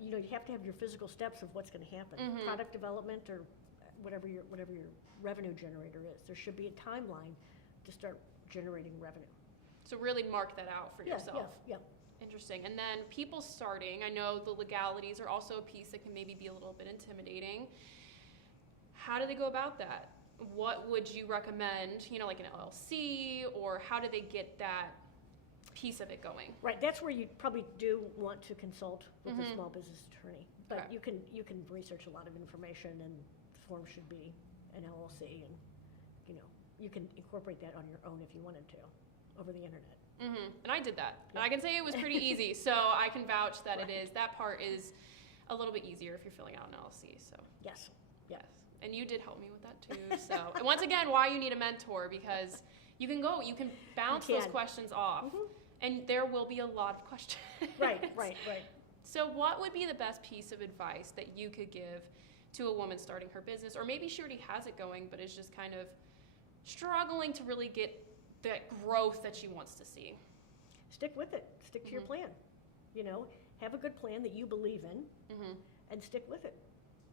You have to have your physical steps of what's going to happen. Mhm. Product development or whatever your revenue generator is. There should be a timeline to start generating revenue. So really mark that out for yourself. Yeah. Interesting. And then people starting, I know the legalities are also a piece that can maybe be a little bit intimidating. How do they go about that? What would you recommend, like an LLC, or how do they get that piece of it going? Right, that's where you probably do want to consult with a Mhm. small business attorney. But Okay. you can research a lot of information, and the form should be an LLC, and you can incorporate that on your own if you wanted to over the internet. Mm-hmm. And I did that. Yeah. And I can say it was pretty easy, so I can vouch that Right. it is. That part is a little bit easier if you're filling out an LLC. So Yes. yes, and you did help me with that too. So and once again, why you need a mentor, because you can bounce those can. questions off, Mhm. and there will be a lot of questions. Right. So what would be the best piece of advice that you could give to a woman starting her business, or maybe she already has it going but is just kind of struggling to really get that growth that she wants to see? Stick with it. Stick to your Mhm. plan. Have a good plan that you believe in, Mm-hmm. and stick with it.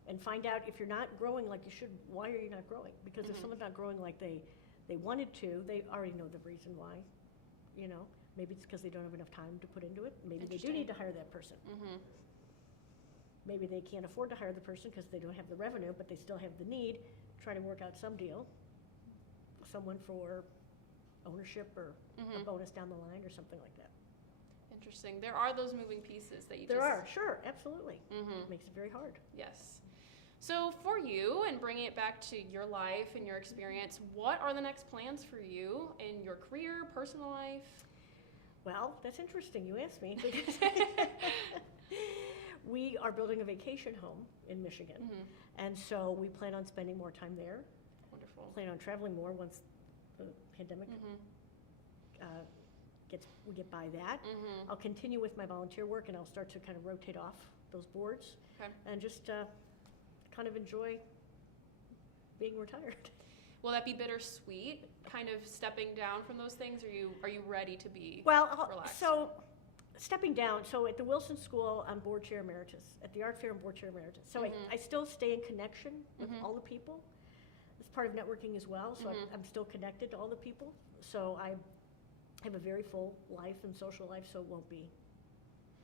And find out if you're not growing like you should, why are you not growing? Because if Mhm. someone's not growing like they wanted to, they already know the reason why. Maybe it's because they don't have enough time to put into it. Maybe they do Interesting. need to hire that person. Mm-hmm. Maybe they can't afford to hire the person because they don't have the revenue, but they still have the need. Try to work out some deal, someone for ownership or a Mm-hmm. bonus down the line or something like that. Interesting. There are those moving pieces that you There are, sure, absolutely. Mm-hmm. It makes it very hard. Yes. So for you, and bringing it back to your life and your experience, what are the next plans for you in your career, personal life? Well, that's interesting you asked me. Because we are building a vacation home in Michigan, Mm-hmm. and so we plan on spending more time there. Wonderful. Plan on traveling more once the pandemic Mm-hmm. we get by that. Mm-hmm. I'll continue with my volunteer work, and I'll start to kind of rotate off those boards Okay. and just kind of enjoy being retired. Will that be bittersweet, kind of stepping down from those things? Are you ready to be Well, relaxed? so stepping down, so at the Wilson School, I'm board chair emeritus. At the Art Fair, I'm board chair emeritus. So Mhm. I still stay in connection with Mhm. all the people. It's part of networking as well, so Mhm. I'm still connected to all the people. So I have a very full life and social life, so it won't be,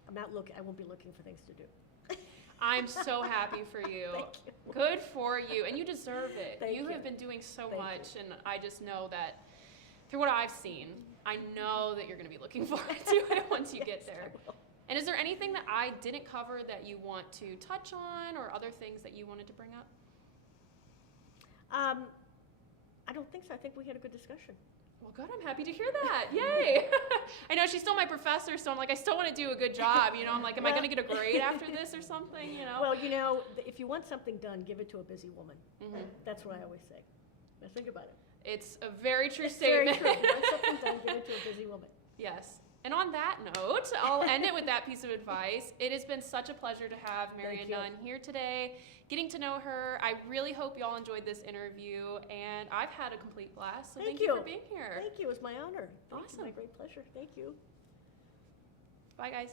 I won't be looking for things to do. I'm so happy for you. Thank you. Good for you, and you deserve it. Thank you you. have been doing so Thank much, and I just know that through what I've seen, I know that you're going to be looking forward to it once you get Yes, there. I will. And is there anything that I didn't cover that you want to touch on, or other things that you wanted to bring up? I don't think so. I think we had a good discussion. Well, good. I'm happy to hear that. Yay! I know she's still my professor, so I'm like, I still want to do a good job. I'm like, am I Well- going to get a grade after this or something? Well, if you want something done, give it to a busy woman. Mhm. That's what I always say. Now think about it. It's a very true It's very statement. true. If you want something done, give it to a busy woman. Yes. And on that note, I'll end it with that piece of advice. It has been such a pleasure to have Marian Nunn here today, getting to know her. I really hope y'all enjoyed this interview, and I've had a complete blast, so thank you for being here. Thank you. It was my honor. Thank you. Awesome. My great pleasure. Thank you. Bye, guys.